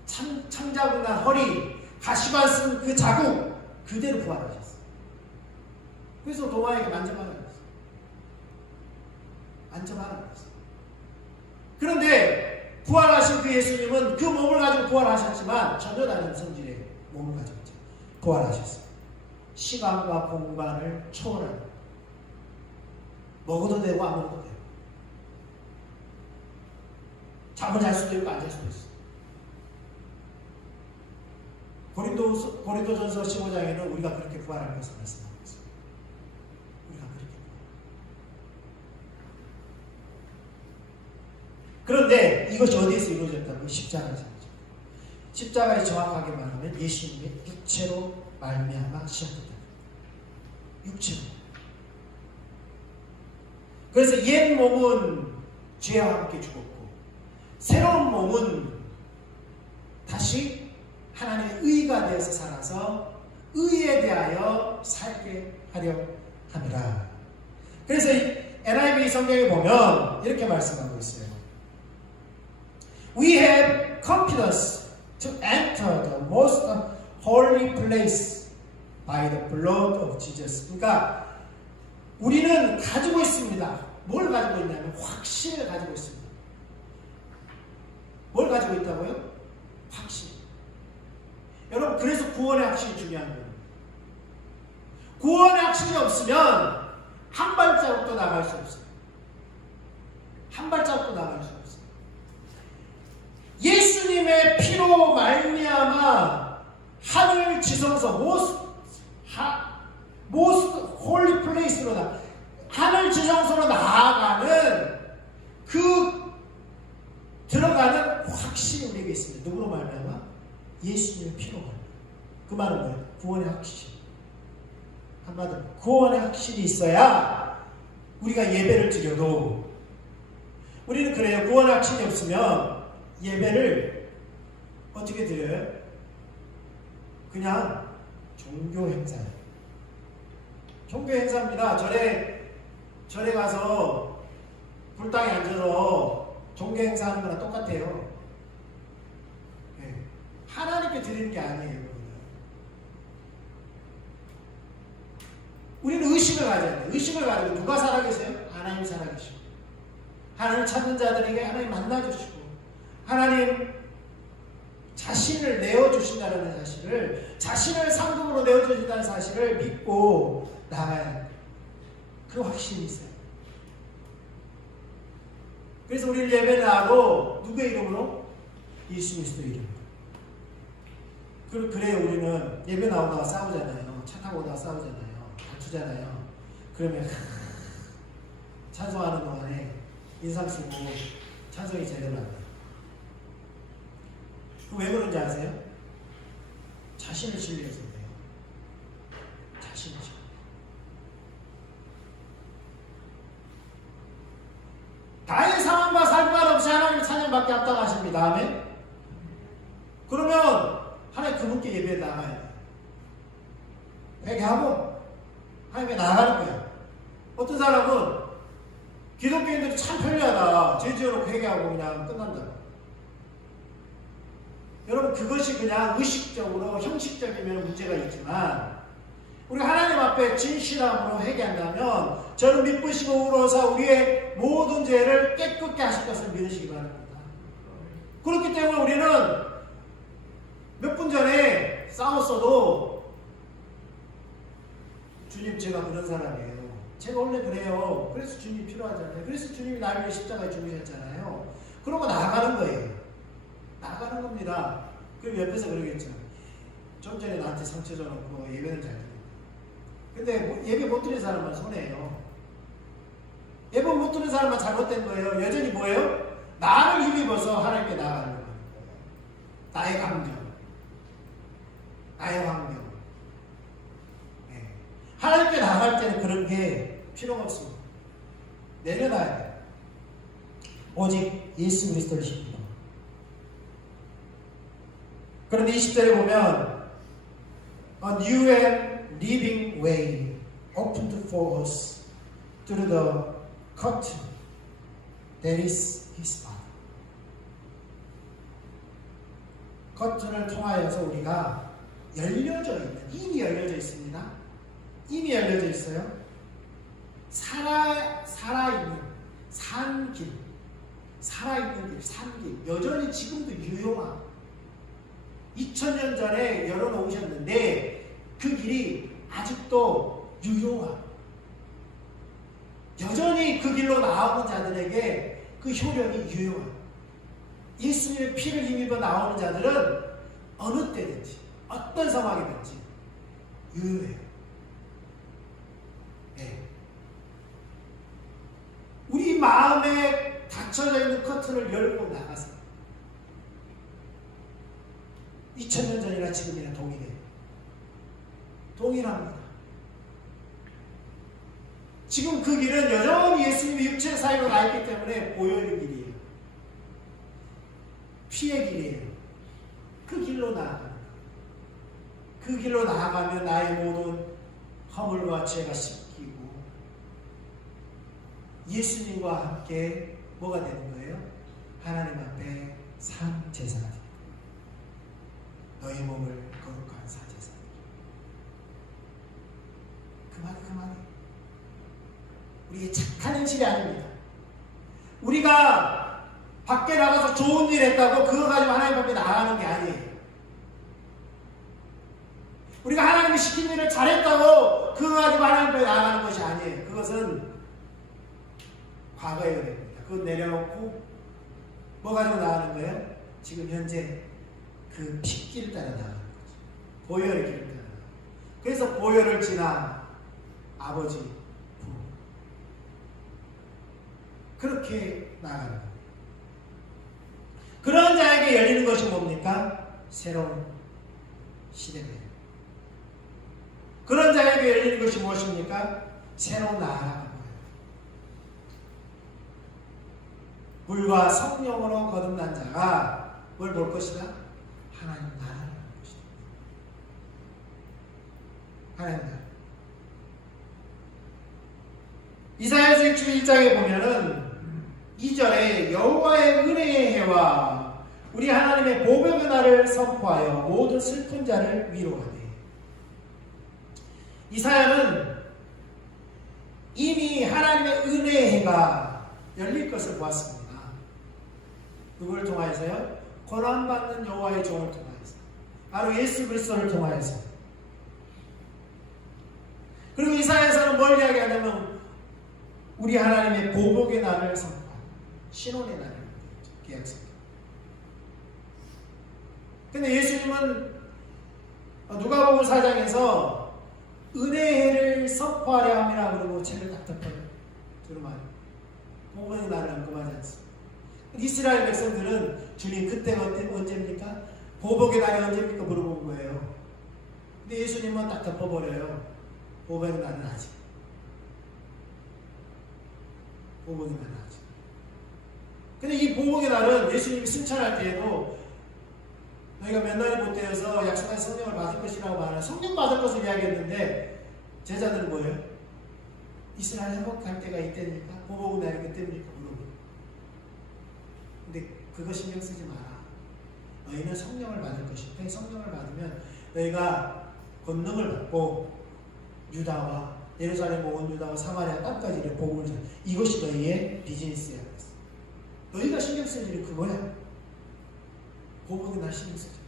창자국 난 허리, 가시관 쓴 그 자국 그대로 부활하셨어요. 그래서 도마에게 만져봐라 그랬어요. 만져봐라 그랬어요. 그런데 부활하신 그 예수님은 그 몸을 가지고 부활하셨지만 전혀 다른 성질의 몸을 가지고 부활하셨어요. 시간과 공간을 초월하는, 먹어도 되고 안 먹어도 되고, 잠을 잘 수도 있고 안 잘 수도 있어요. 고린도전서 15장에는 우리가 그렇게 부활할 것을 말씀하고 있어요. 우리가 그렇게. 그런데 이것이 어디에서 이루어졌다고요? 십자가에서. 십자가에 정확하게 말하면 예수님의 육체로 말미암아 시작됐다. 육체로. 그래서 옛 몸은 죄와 함께 죽었고 새로운 몸은 다시 하나님의 의가 되어서 살아서 의에 대하여 살게 하려 함이라. 그래서 NIV 성경에 보면 이렇게 말씀하고 있어요. We have confidence to enter the most holy place by the blood of Jesus. 그러니까 우리는 가지고 있습니다. 뭘 가지고 있냐면 확신을 가지고 있습니다. 뭘 가지고 있다고요? 확신. 여러분, 그래서 구원의 확신이 중요한 거예요. 구원의 확신이 없으면 한 발자국도 나갈 수 없어요. 한 발자국도 나갈 수 없어요. 예수님의 피로 말미암아 하늘 지성소 most holy place로 하늘 지성소로 나아가는 그 들어가는 확신이 우리에게 있습니다. 누구로 말미암아? 예수님의 피로 말미암아. 그 말은 뭐예요? 구원의 확신. 한마디로 구원의 확신이 있어야 우리가 예배를 드려도, 우리는 그래요. 구원의 확신이 없으면 예배를 어떻게 드려요? 그냥 종교 행사예요. 종교 행사입니다. 절에 가서 불당에 앉아서 종교 행사하는 거랑 똑같아요. 네. 하나님께 드리는 게 아니에요. 우리는 의식을 가져야 돼요. 의식을 가지고 누가 살아계세요? 하나님 살아계시고, 하나님 찾는 자들에게 하나님 만나주시고, 하나님 자신을 내어주신다는 사실을, 자신을 상급으로 내어주신다는 사실을 믿고 나가야 합니다. 그 확신이 있어요. 그래서 우리를 예배를 하고 누구의 이름으로? 예수 그리스도의 이름으로. 그래요. 우리는 예배 나오다가 싸우잖아요. 차 타고 오다가 싸우잖아요. 다투잖아요. 그러면 찬송하는 동안에 인상 쓰고 찬송이 제대로 안 돼요. 왜 그런지 아세요? 자신을 신뢰해서 그래요. 자신을 신뢰. 나의 상황과 삶과 없이 하나님 찬양밖에 앞당하십니다. 아멘. 그러면 하나님 그분께 예배에 나가야 돼요. 회개하고 하나님께 나가는 거예요. 어떤 사람은 기독교인들이 참 편리하다. 죄 지어놓고 회개하고 그냥 끝난다. 여러분, 그것이 그냥 의식적으로 형식적이면 문제가 있지만, 우리 하나님 앞에 진실함으로 회개한다면 저는 미쁘시고 우러서 우리의 모든 죄를 깨끗게 하실 것을 믿으시기 바랍니다. 그렇기 때문에 우리는 몇 분 전에 싸웠어도 주님, 제가 그런 사람이에요. 제가 원래 그래요. 그래서 주님이 필요하잖아요. 그래서 주님이 나를 위해 십자가에 죽으셨잖아요. 그러고 나아가는 거예요. 나아가는 겁니다. 그럼 옆에서 그러겠죠. 좀 전에 나한테 상처 줘놓고 예배는 잘 드립니다. 근데 뭐 예배 못 드리는 사람은 손해예요. 예배 못 드리는 사람은 잘못된 거예요. 여전히 뭐예요? 나를 힘입어서 하나님께 나아가는 거예요. 나의 감정, 나의 환경. 네. 하나님께 나아갈 때는 그런 게 필요가 없습니다. 내려놔야 돼요. 오직 예수 그리스도를 신기로. 그런데 20절에 보면 A new and living way opened for us through the curtain that is His Father. 커튼을 통하여서 우리가 열려져 있는, 이미 열려져 있습니다. 이미 열려져 있어요. 살아있는 산길, 살아있는 길, 산길, 여전히 지금도 유효한 2000년 전에 열어놓으셨는데 그 길이 아직도 유효한, 여전히 그 길로 나오는 자들에게 그 효력이 유효한, 예수님의 피를 힘입어 나오는 자들은 어느 때든지 어떤 상황이든지 유효해요. 네. 우리 마음에 닫혀져 있는 커튼을 열고 나가서 2000년 전이나 지금이나 동일해요. 동일합니다. 지금 그 길은 여전히 예수님의 육체 사이로 나 있기 때문에 보혈의 길이에요. 피의 길이에요. 그 길로 나아가는, 그 길로 나아가면 나의 모든 허물과 죄가 씻기고 예수님과 함께 뭐가 되는 거예요? 하나님 앞에 산 제사가 됩니다. 너의 몸을 거룩한 산 제사. 그만해. 우리의 착한 행실이 아닙니다. 우리가 밖에 나가서 좋은 일 했다고 그거 가지고 하나님 앞에 나가는 게 아니에요. 우리가 하나님이 시킨 일을 잘했다고 그거 가지고 하나님 앞에 나가는 것이 아니에요. 그것은 과거의 은혜입니다. 그거 내려놓고 뭐 가지고 나가는 거예요? 지금 현재 그 핏길을 따라 나가는 거죠. 보혈의 길을 따라 나가는 거죠. 그래서 보혈을 지나 아버지 부 그렇게 나가는 거예요. 그런 자에게 열리는 것이 뭡니까? 새로운 시대입니다. 그런 자에게 열리는 것이 무엇입니까? 새로운 나라라는 거예요. 물과 성령으로 거듭난 자가 뭘 볼 것이다? 하나님 나라를 볼 것이다. 하나님 나라. 이사야서 61장에 보면은 2절에 여호와의 은혜의 해와 우리 하나님의 보복의 날을 선포하여 모든 슬픈 자를 위로하네. 이사야는 이미 하나님의 은혜의 해가 열릴 것을 보았습니다. 누구를 통하여서요? 고난받는 여호와의 종을 통하여서, 바로 예수 그리스도를 통하여서. 그리고 이사야서는 뭘 이야기하냐면 우리 하나님의 보복의 날을 선포하는 신혼의 날을 계약성. 근데 예수님은 누가복음 4장에서 은혜를 선포하려 함이라 그러고 책을 딱 덮어요. 두루마리. 보복의 날을 언급하지 않습니다. 이스라엘 백성들은 주님 그때가 언제입니까? 보복의 날이 언제입니까? 물어본 거예요. 근데 예수님은 딱 덮어버려요. 보복의 날은 아직. 보복의 날은 아직. 근데 이 보복의 날은 예수님이 승천할 때에도 너희가 몇 날이 못 되어서 약속한 성령을 받을 것이라고 말하는 성령 받을 것을 이야기했는데 제자들은 뭐예요? 이스라엘 회복할 때가 이때입니까? 보복의 날이 그때입니까? 물어보고. 근데 그거 신경 쓰지 마라. 너희는 성령을 받을 것인데 성령을 받으면 너희가 권능을 받고 유다와 예루살렘 온 유다와 사마리아 땅까지 이렇게 복음을 전해. 이것이 너희의 비즈니스야. 너희가 신경 쓸 일이 그거야. 보복의 날 신경 쓰죠.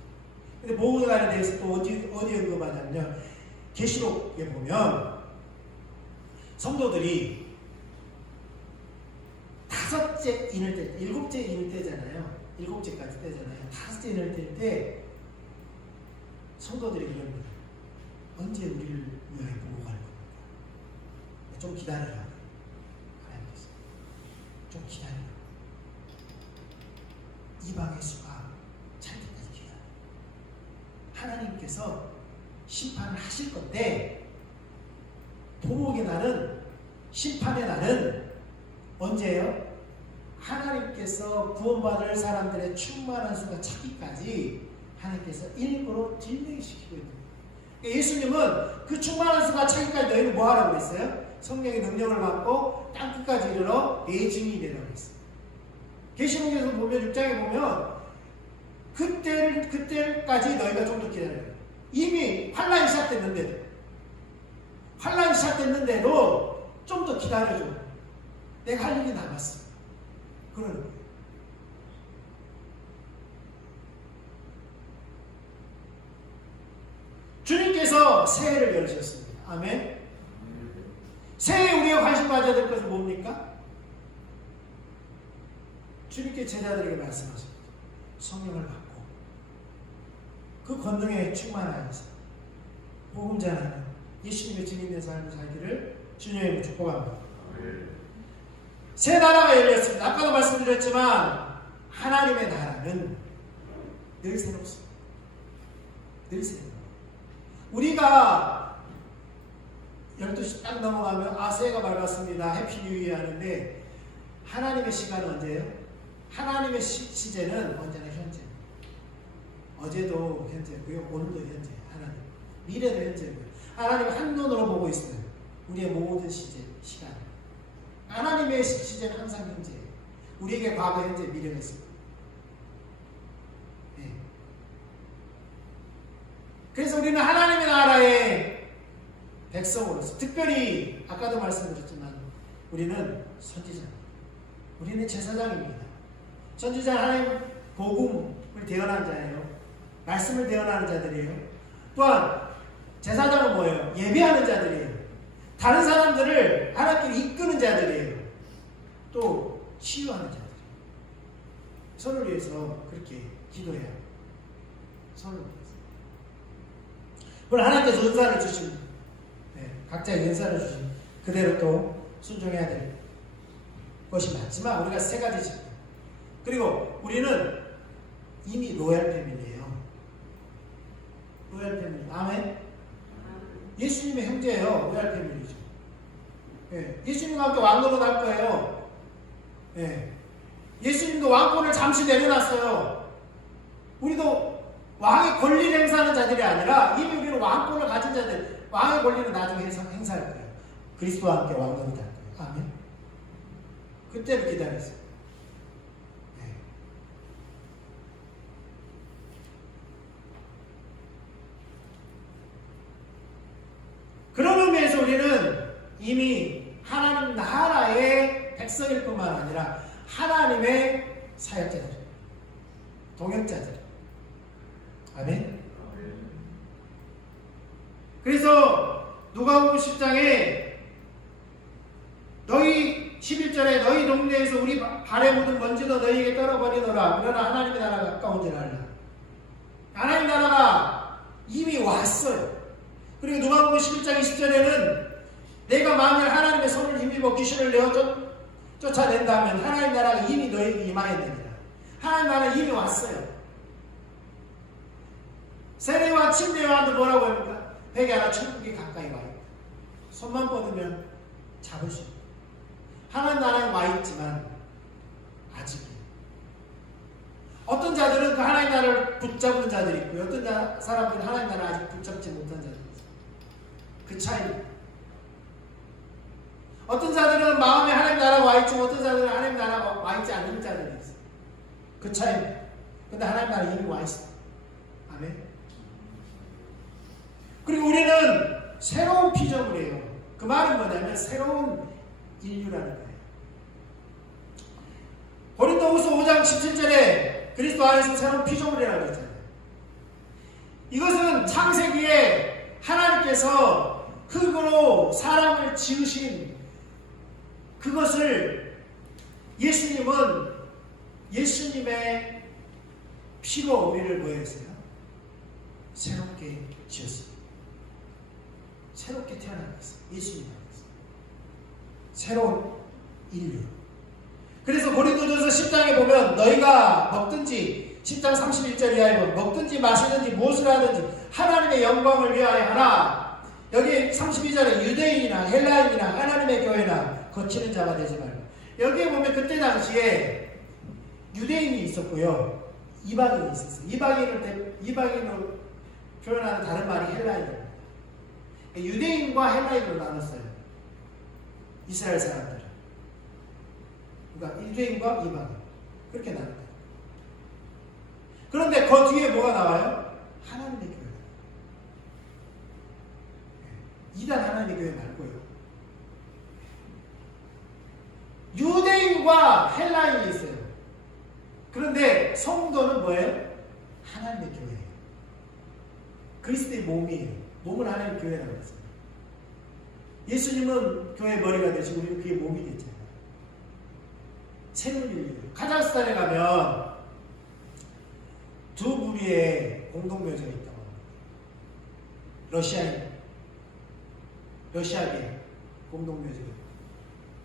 근데 보복의 날에 대해서 또 어디 언급하냐면요. 계시록에 보면 성도들이 다섯째 인을 뗄 때, 일곱째 인을 떼잖아요. 일곱째까지 떼잖아요. 다섯째 인을 뗄 때 성도들이 이럽니다. 언제 우리를 위하여 보고 갈 겁니까? 좀 기다려라. 하나님께서 좀 기다려라. 이방의 수가 찰 때까지 기다려. 하나님께서 심판을 하실 건데 보복의 날은, 심판의 날은 언제예요? 하나님께서 구원받을 사람들의 충만한 수가 차기까지 하나님께서 일부러 딜레이시키고 있는 거예요. 예수님은 그 충만한 수가 차기까지 너희는 뭐 하라고 했어요? 성령의 능력을 받고 땅끝까지 이르러 내 증인이 되라고 했어요. 계시록에서 보면 6장에 보면 그때까지 너희가 좀 더 기다려요. 이미 환란이 시작됐는데도 좀 더 기다려줘. 내가 할 일이 남았어. 그러는 거예요. 주님께서 새해를 열으셨습니다. 아멘. 새해에 우리가 관심 가져야 될 것은 뭡니까? 주님께 제자들에게 말씀하십니다. 성령을 받고 그 권능에 충만하여서 복음 전하는 예수님의 증인된 삶을 살기를 주님의 축복합니다. 새 나라가 열렸습니다. 아까도 말씀드렸지만 하나님의 나라는 늘 새롭습니다. 늘 새롭습니다. 우리가 12시 딱 넘어가면 새해가 밝았습니다. 해피 뉴 이어 하는데 하나님의 시간은 언제예요? 하나님의 시제는 언제나 현재. 어제도 현재고요. 오늘도 현재. 하나님. 미래도 현재고요. 하나님 한눈으로 보고 있어요. 우리의 모든 시간. 하나님의 시제는 항상 현재예요. 우리에게 과거, 현재, 미래가 있습니다. 네. 그래서 우리는 하나님의 나라의 백성으로서, 특별히 아까도 말씀드렸지만 우리는 선지자입니다. 우리는 제사장입니다. 선지자 하나님 복음을 대언하는 자예요. 말씀을 대언하는 자들이에요. 또한 제사장은 뭐예요? 예배하는 자들이에요. 다른 사람들을 하나님께 이끄는 자들이에요. 또 치유하는 자들이에요. 서로를 위해서 그렇게 기도해야 해요. 서로를 위해서. 물론 하나님께서 은사를 주신, 각자의 은사를 주신 그대로 또 순종해야 될 것이 맞지만 우리가 세 가지죠. 그리고 우리는 이미 로얄 패밀리예요. 로얄 패밀리. 아멘. 예수님의 형제예요. 로얄 패밀리죠. 예수님과 함께 왕노릇 할 거예요. 예수님도 왕권을 잠시 내려놨어요. 우리도 왕의 권리를 행사하는 자들이 아니라 이미 우리는 왕권을 가진 자들, 왕의 권리는 나중에 행사할 거예요. 그리스도와 함께 왕노릇 할 거예요. 아멘. 그때를 기다렸어요. 그런 의미에서 우리는 이미 하나님 나라의 백성일 뿐만 아니라 하나님의 사역자들, 동역자들. 아멘. 그래서 누가복음 10장에 너희 11절에 너희 동네에서 우리 발에 묻은 먼지도 너희에게 떨어버리노라. 그러나 하나님의 나라가 가까운 줄 알라. 하나님 나라가 이미 왔어요. 그리고 누가복음 11장 20절에는 내가 만일 하나님의 손을 힘입어 귀신을 내어 쫓아낸다면 하나님 나라가 이미 너희에게 임하였느니라. 하나님 나라가 이미 왔어요. 세례와 침례요한도 뭐라고 합니까? 벽에 하나 천국이 가까이 와 있다. 손만 뻗으면 잡을 수 있다. 하나님 나라에 와 있지만 아직은. 어떤 자들은 그 하나님 나라를 붙잡는 자들이 있고요. 어떤 사람들은 하나님 나라를 아직 붙잡지 못한 자들이 있어요. 그 차이입니다. 어떤 자들은 마음에 하나님 나라가 와 있지만 어떤 자들은 하나님 나라가 와 있지 않는 자들이 있어요. 그 차이입니다. 근데 하나님 나라 이미 와 있어요. 아멘. 그리고 우리는 새로운 피조물이에요. 그 말은 뭐냐면 새로운 인류라는 거예요. 고린도후서 5장 17절에 그리스도 안에서 새로운 피조물이라고 했잖아요. 이것은 창세기에 하나님께서 흙으로 사람을 지으신 그것을 예수님의 피로 우리를 뭐 했어요? 새롭게 지었습니다. 새롭게 태어났어요. 예수님 안에서. 새로운 인류. 그래서 고린도전서 10장에 보면 너희가 먹든지 10장 31절 이하에 보면 먹든지 마시든지 무엇을 하든지 하나님의 영광을 위하여 하라. 여기 32절에 유대인이나 헬라인이나 하나님의 교회나 거치는 자가 되지 말고. 여기에 보면 그때 당시에 유대인이 있었고요. 이방인이 있었어요. 이방인으로 표현하는 다른 말이 헬라인입니다. 유대인과 헬라인으로 나눴어요. 이스라엘 사람들은. 그러니까 유대인과 이방인. 그렇게 나눕니다. 그런데 그 뒤에 뭐가 나와요? 하나님의 교회. 이단 하나님의 교회 말고요. 유대인과 헬라인이 있어요. 그런데 성도는 뭐예요? 하나님의 교회예요. 그리스도의 몸이에요. 몸은 하나님의 교회라고 했어요. 예수님은 교회의 머리가 되시고 우리는 그의 몸이 됐잖아요. 새로운 인류예요. 카자흐스탄에 가면 두 부류의 공동묘지가 있다고 합니다. 러시아계 공동묘지가 있고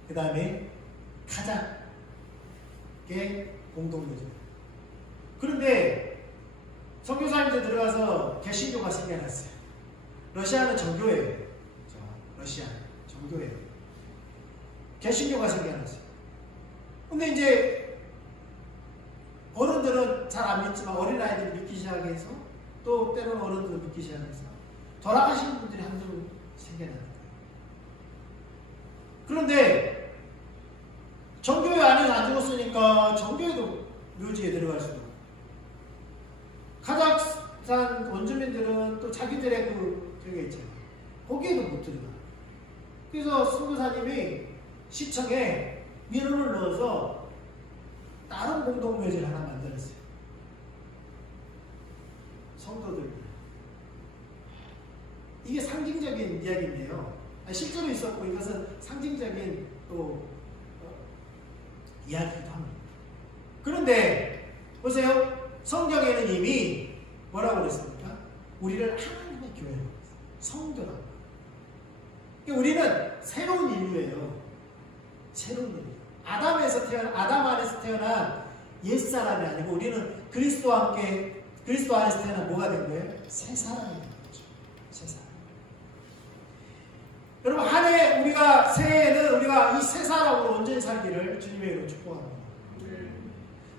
그 다음에 카자흐계 공동묘지가 있고 그런데 선교사님들 들어가서 개신교가 생겨났어요. 러시아는 정교회예요. 러시아 정교회예요. 개신교가 생겨났어요. 근데 이제 어른들은 잘 안 믿지만 어린아이들이 믿기 시작해서 또 때로는 어른들은 믿기 시작해서 돌아가신 분들이 한두 생겨나는 거예요. 그런데 정교회 안에서 안 죽었으니까 정교회도 묘지에 들어갈 수도 없고 카자흐스탄 원주민들은 또 자기들의 저게 있잖아요. 거기에도 못 들어가. 그래서 선교사님이 시청에 민원을 넣어서 다른 공동묘지를 하나 만들었어요. 성도들. 이게 상징적인 이야기인데요. 실제로 있었고 이것은 상징적인 또 이야기도 합니다. 그런데 보세요. 성경에는 이미 뭐라고 그랬습니까? 우리를 하나님의 교회라고 했어요. 성도라고. 그러니까 우리는 새로운 인류예요. 새로운 인류. 아담 안에서 태어난 옛사람이 아니고 우리는 그리스도와 함께 그리스도 안에서 태어난 뭐가 된 거예요? 새 사람이 된 거죠. 새 사람. 여러분 한 해 우리가 새해에는 우리가 이 새 사람으로 온전히 살기를 주님의 이름으로 축복합니다.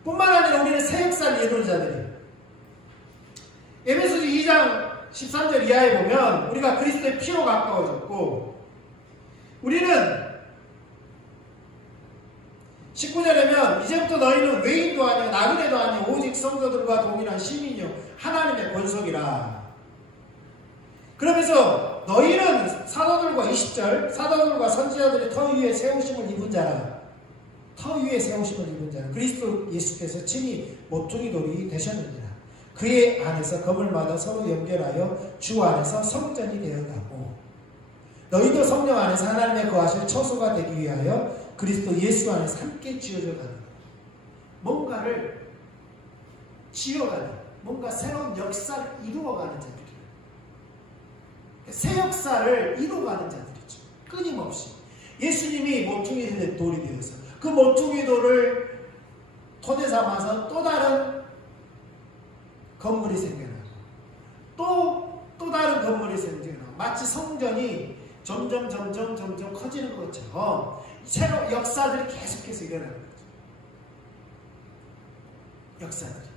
뿐만 아니라 우리는 새 역사를 이루는 자들이에요. 에베소서 2장 13절 이하에 보면 우리가 그리스도의 피로 가까워졌고 우리는 19절에면 이제부터 너희는 외인도 아니요 나그네도 아니요 오직 성도들과 동일한 시민이요 하나님의 권속이라. 그러면서 너희는 사도들과 20절 사도들과 선지자들의 터 위에 세우심을 입은 자라. 터 위에 세우심을 입은 자라. 그리스도 예수께서 친히 모퉁이 돌이 되셨느니라. 그의 안에서 거물마다 서로 연결하여 주 안에서 성전이 되어가고 너희도 성령 안에서 하나님의 거하실 처소가 되기 위하여 그리스도 예수 안에서 함께 지어져 가는 것. 뭔가를 지어가는, 뭔가 새로운 역사를 이루어가는 자들이에요. 새 역사를 이루어가는 자들이죠. 끊임없이. 예수님이 모퉁이 돌이 되어서 그 모퉁이 돌을 토대 삼아서 또 다른 건물이 생겨나고 또 다른 건물이 생겨나고 마치 성전이 점점 커지는 것처럼 새로운 역사들이 계속해서 일어나는 거죠. 역사들이.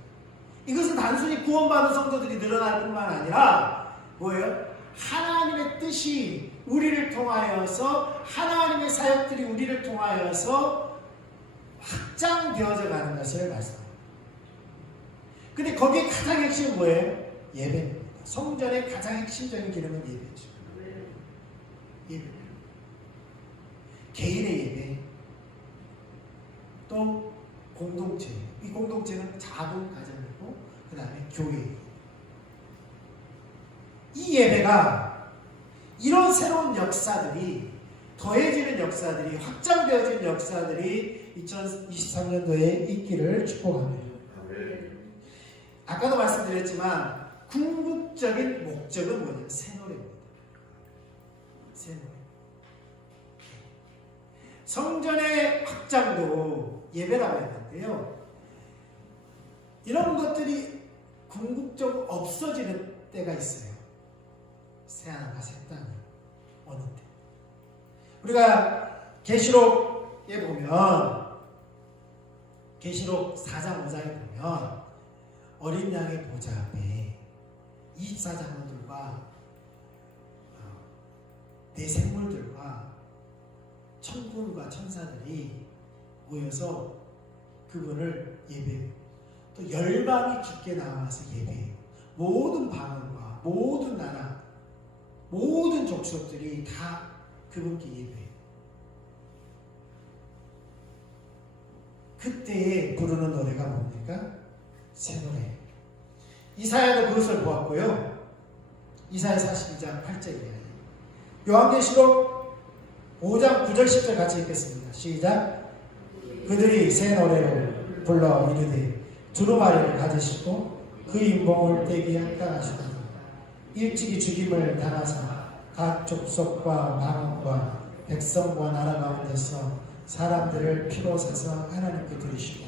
이것은 단순히 구원받은 성도들이 늘어날 뿐만 아니라 뭐예요? 하나님의 뜻이 우리를 통하여서 하나님의 사역들이 우리를 통하여서 확장되어져 가는 것을 말씀합니다. 근데 거기에 가장 핵심은 뭐예요? 예배입니다. 성전의 가장 핵심적인 기능은 예배죠. 예배. 개인의 예배, 또 공동체. 이 공동체는 작은 가정이고, 그 다음에 교회. 이 이런 새로운 역사들이 더해지는 역사들이 확장되어진 역사들이 2023년도에 있기를 축복합니다. 아까도 말씀드렸지만 궁극적인 목적은 뭐냐면 새 노래입니다. 새 노래. 성전의 확장도 예배라고 했는데요. 이런 것들이 궁극적으로 없어지는 때가 있어요. 새하늘과 새 땅이 어느 때. 우리가 계시록에 보면 계시록 4장 5장에 보면 어린 양의 보좌 앞에 24장로들과 내 생물들과 천군과 천사들이 모여서 그분을 예배해요. 또 열방이 깊게 나와서 예배해요. 모든 방언과 모든 나라 모든 족속들이 다 그분께 예배해요. 그때에 부르는 노래가 뭡니까? 새 노래. 이사야도 그것을 보았고요. 이사야 42장 8절이에요. 요한계시록 5장 9절 10절 같이 읽겠습니다. 시작. 그들이 새 노래를 불러 이르되 두루마리를 가지시고 그 인봉을 떼기에 합당하시다. 일찍이 죽임을 당하사 각 족속과 방언과 백성과 나라 가운데서 사람들을 피로 사서 하나님께 드리시고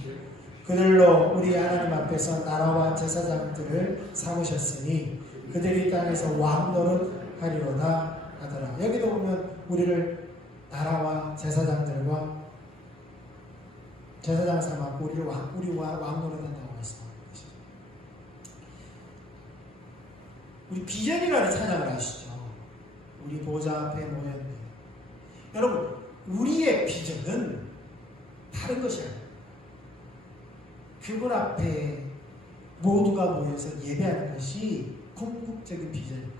그들로 우리 하나님 앞에서 나라와 제사장들을 삼으셨으니 그들이 땅에서 왕노릇 하리로다 하더라. 여기도 보면 우리를 나라와 제사장들과 제사장 삼았고 우리와 왕노릇 한다고 말씀합니다. 우리 비전이라는 찬양을 아시죠? 우리 보좌 앞에 모였네. 여러분, 우리의 비전은 다른 것이 아니에요. 그분 앞에 모두가 모여서 예배하는 것이 궁극적인 비전입니다.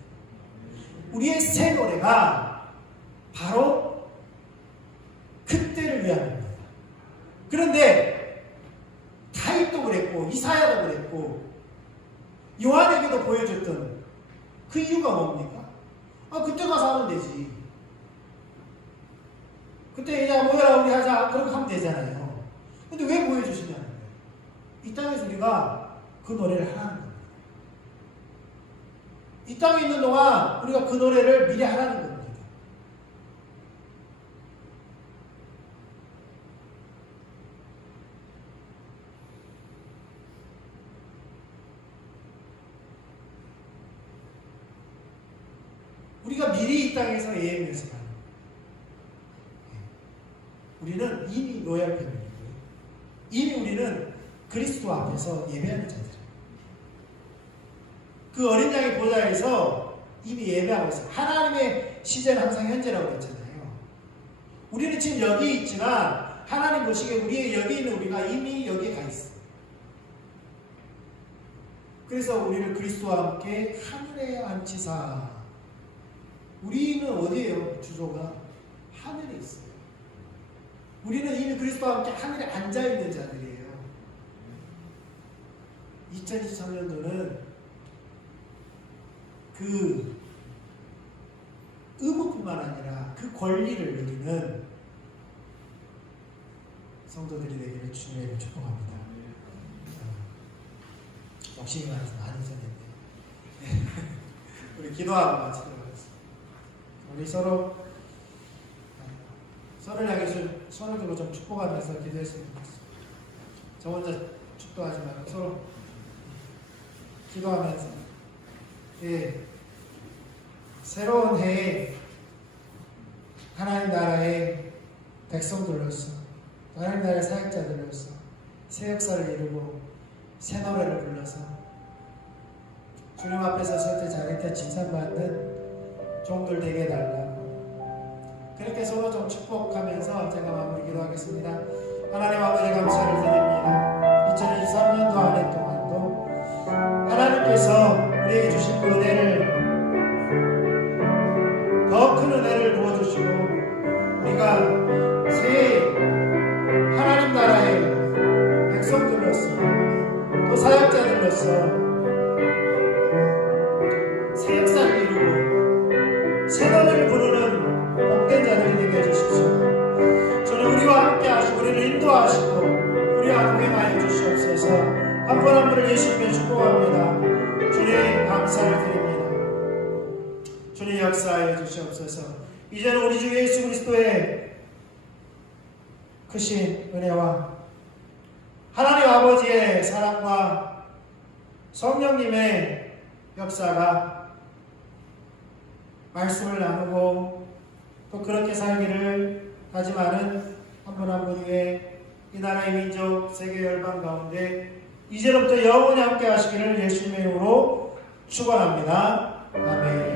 우리의 새 노래가 바로 그때를 위한 겁니다. 그런데 다윗도 그랬고 이사야도 그랬고 요한에게도 보여줬던 그 이유가 뭡니까? 그때 가서 하면 되지. 그때 이제 모여라 우리 하자 그렇게 하면 되잖아요. 근데 왜 보여주시냐는 거예요. 이 땅에서 우리가 그 노래를 하라는 겁니다. 이 땅에 있는 동안 우리가 그 노래를 미리 하라는 겁니다. 우리가 미리 이 땅에서 예배해서 가는 거예요. 우리는 이미 로얄 패밀리고요. 이미 우리는 그리스도 앞에서 예배하는 자들이에요. 그 어린 양의 보좌에서 이미 예배하고 있어요. 하나님의 시제는 항상 현재라고 했잖아요. 우리는 지금 여기 있지만 하나님 보시기에 우리의 여기 있는 우리가 이미 여기에 가 있어요. 그래서 우리를 그리스도와 함께 하늘에 앉히사. 우리는 어디에요? 주소가 하늘에 있어요. 우리는 이미 그리스도와 함께 하늘에 앉아있는 자들이에요. 2023년도는 그 의무뿐만 아니라 그 권리를 누리는 성도들이 되기를 주님의 축복합니다. 욕심이 많아서 많이 있었는데 우리 기도하고 마치도록 하겠습니다. 우리 서로를 향해서 손을 들고 좀 축복하면서 기도했으면 좋겠습니다. 저 혼자 축도하지 말고 서로 기도하면서 새로운 해에 하나님 나라의 백성들로서 하나님 나라의 사역자들로서 새 역사를 이루고 새 노래를 불러서 주님 앞에 섰을 때 자기 때 칭찬받는 종들 되게 해달라고 그렇게 서로 좀 축복하면서 제가 마무리 기도하겠습니다. 하나님 아버지 감사를 드립니다. 2023년도 한 해 동안도 하나님께서 우리에게 주신 그 은혜를 더 큰 은혜를 부어주시고 우리가 새 하나님 나라의 백성들로서 또 사역자들로서 새 역사를 이루고 새 노래를 임하여 주시옵소서. 한 분 한 분을 예수님께 축복합니다. 주님 감사를 드립니다. 주님 역사하여 주시옵소서. 이제는 우리 주 예수 그리스도의 크신 은혜와 하나님 아버지의 사랑과 성령님의 역사가 말씀을 나누고 또 그렇게 살기를 다짐하는 한 분 한 분 위에 이 나라의 민족 세계 열방 가운데 이제부터 영원히 함께 하시기를 예수님의 이름으로 축원합니다. 아멘.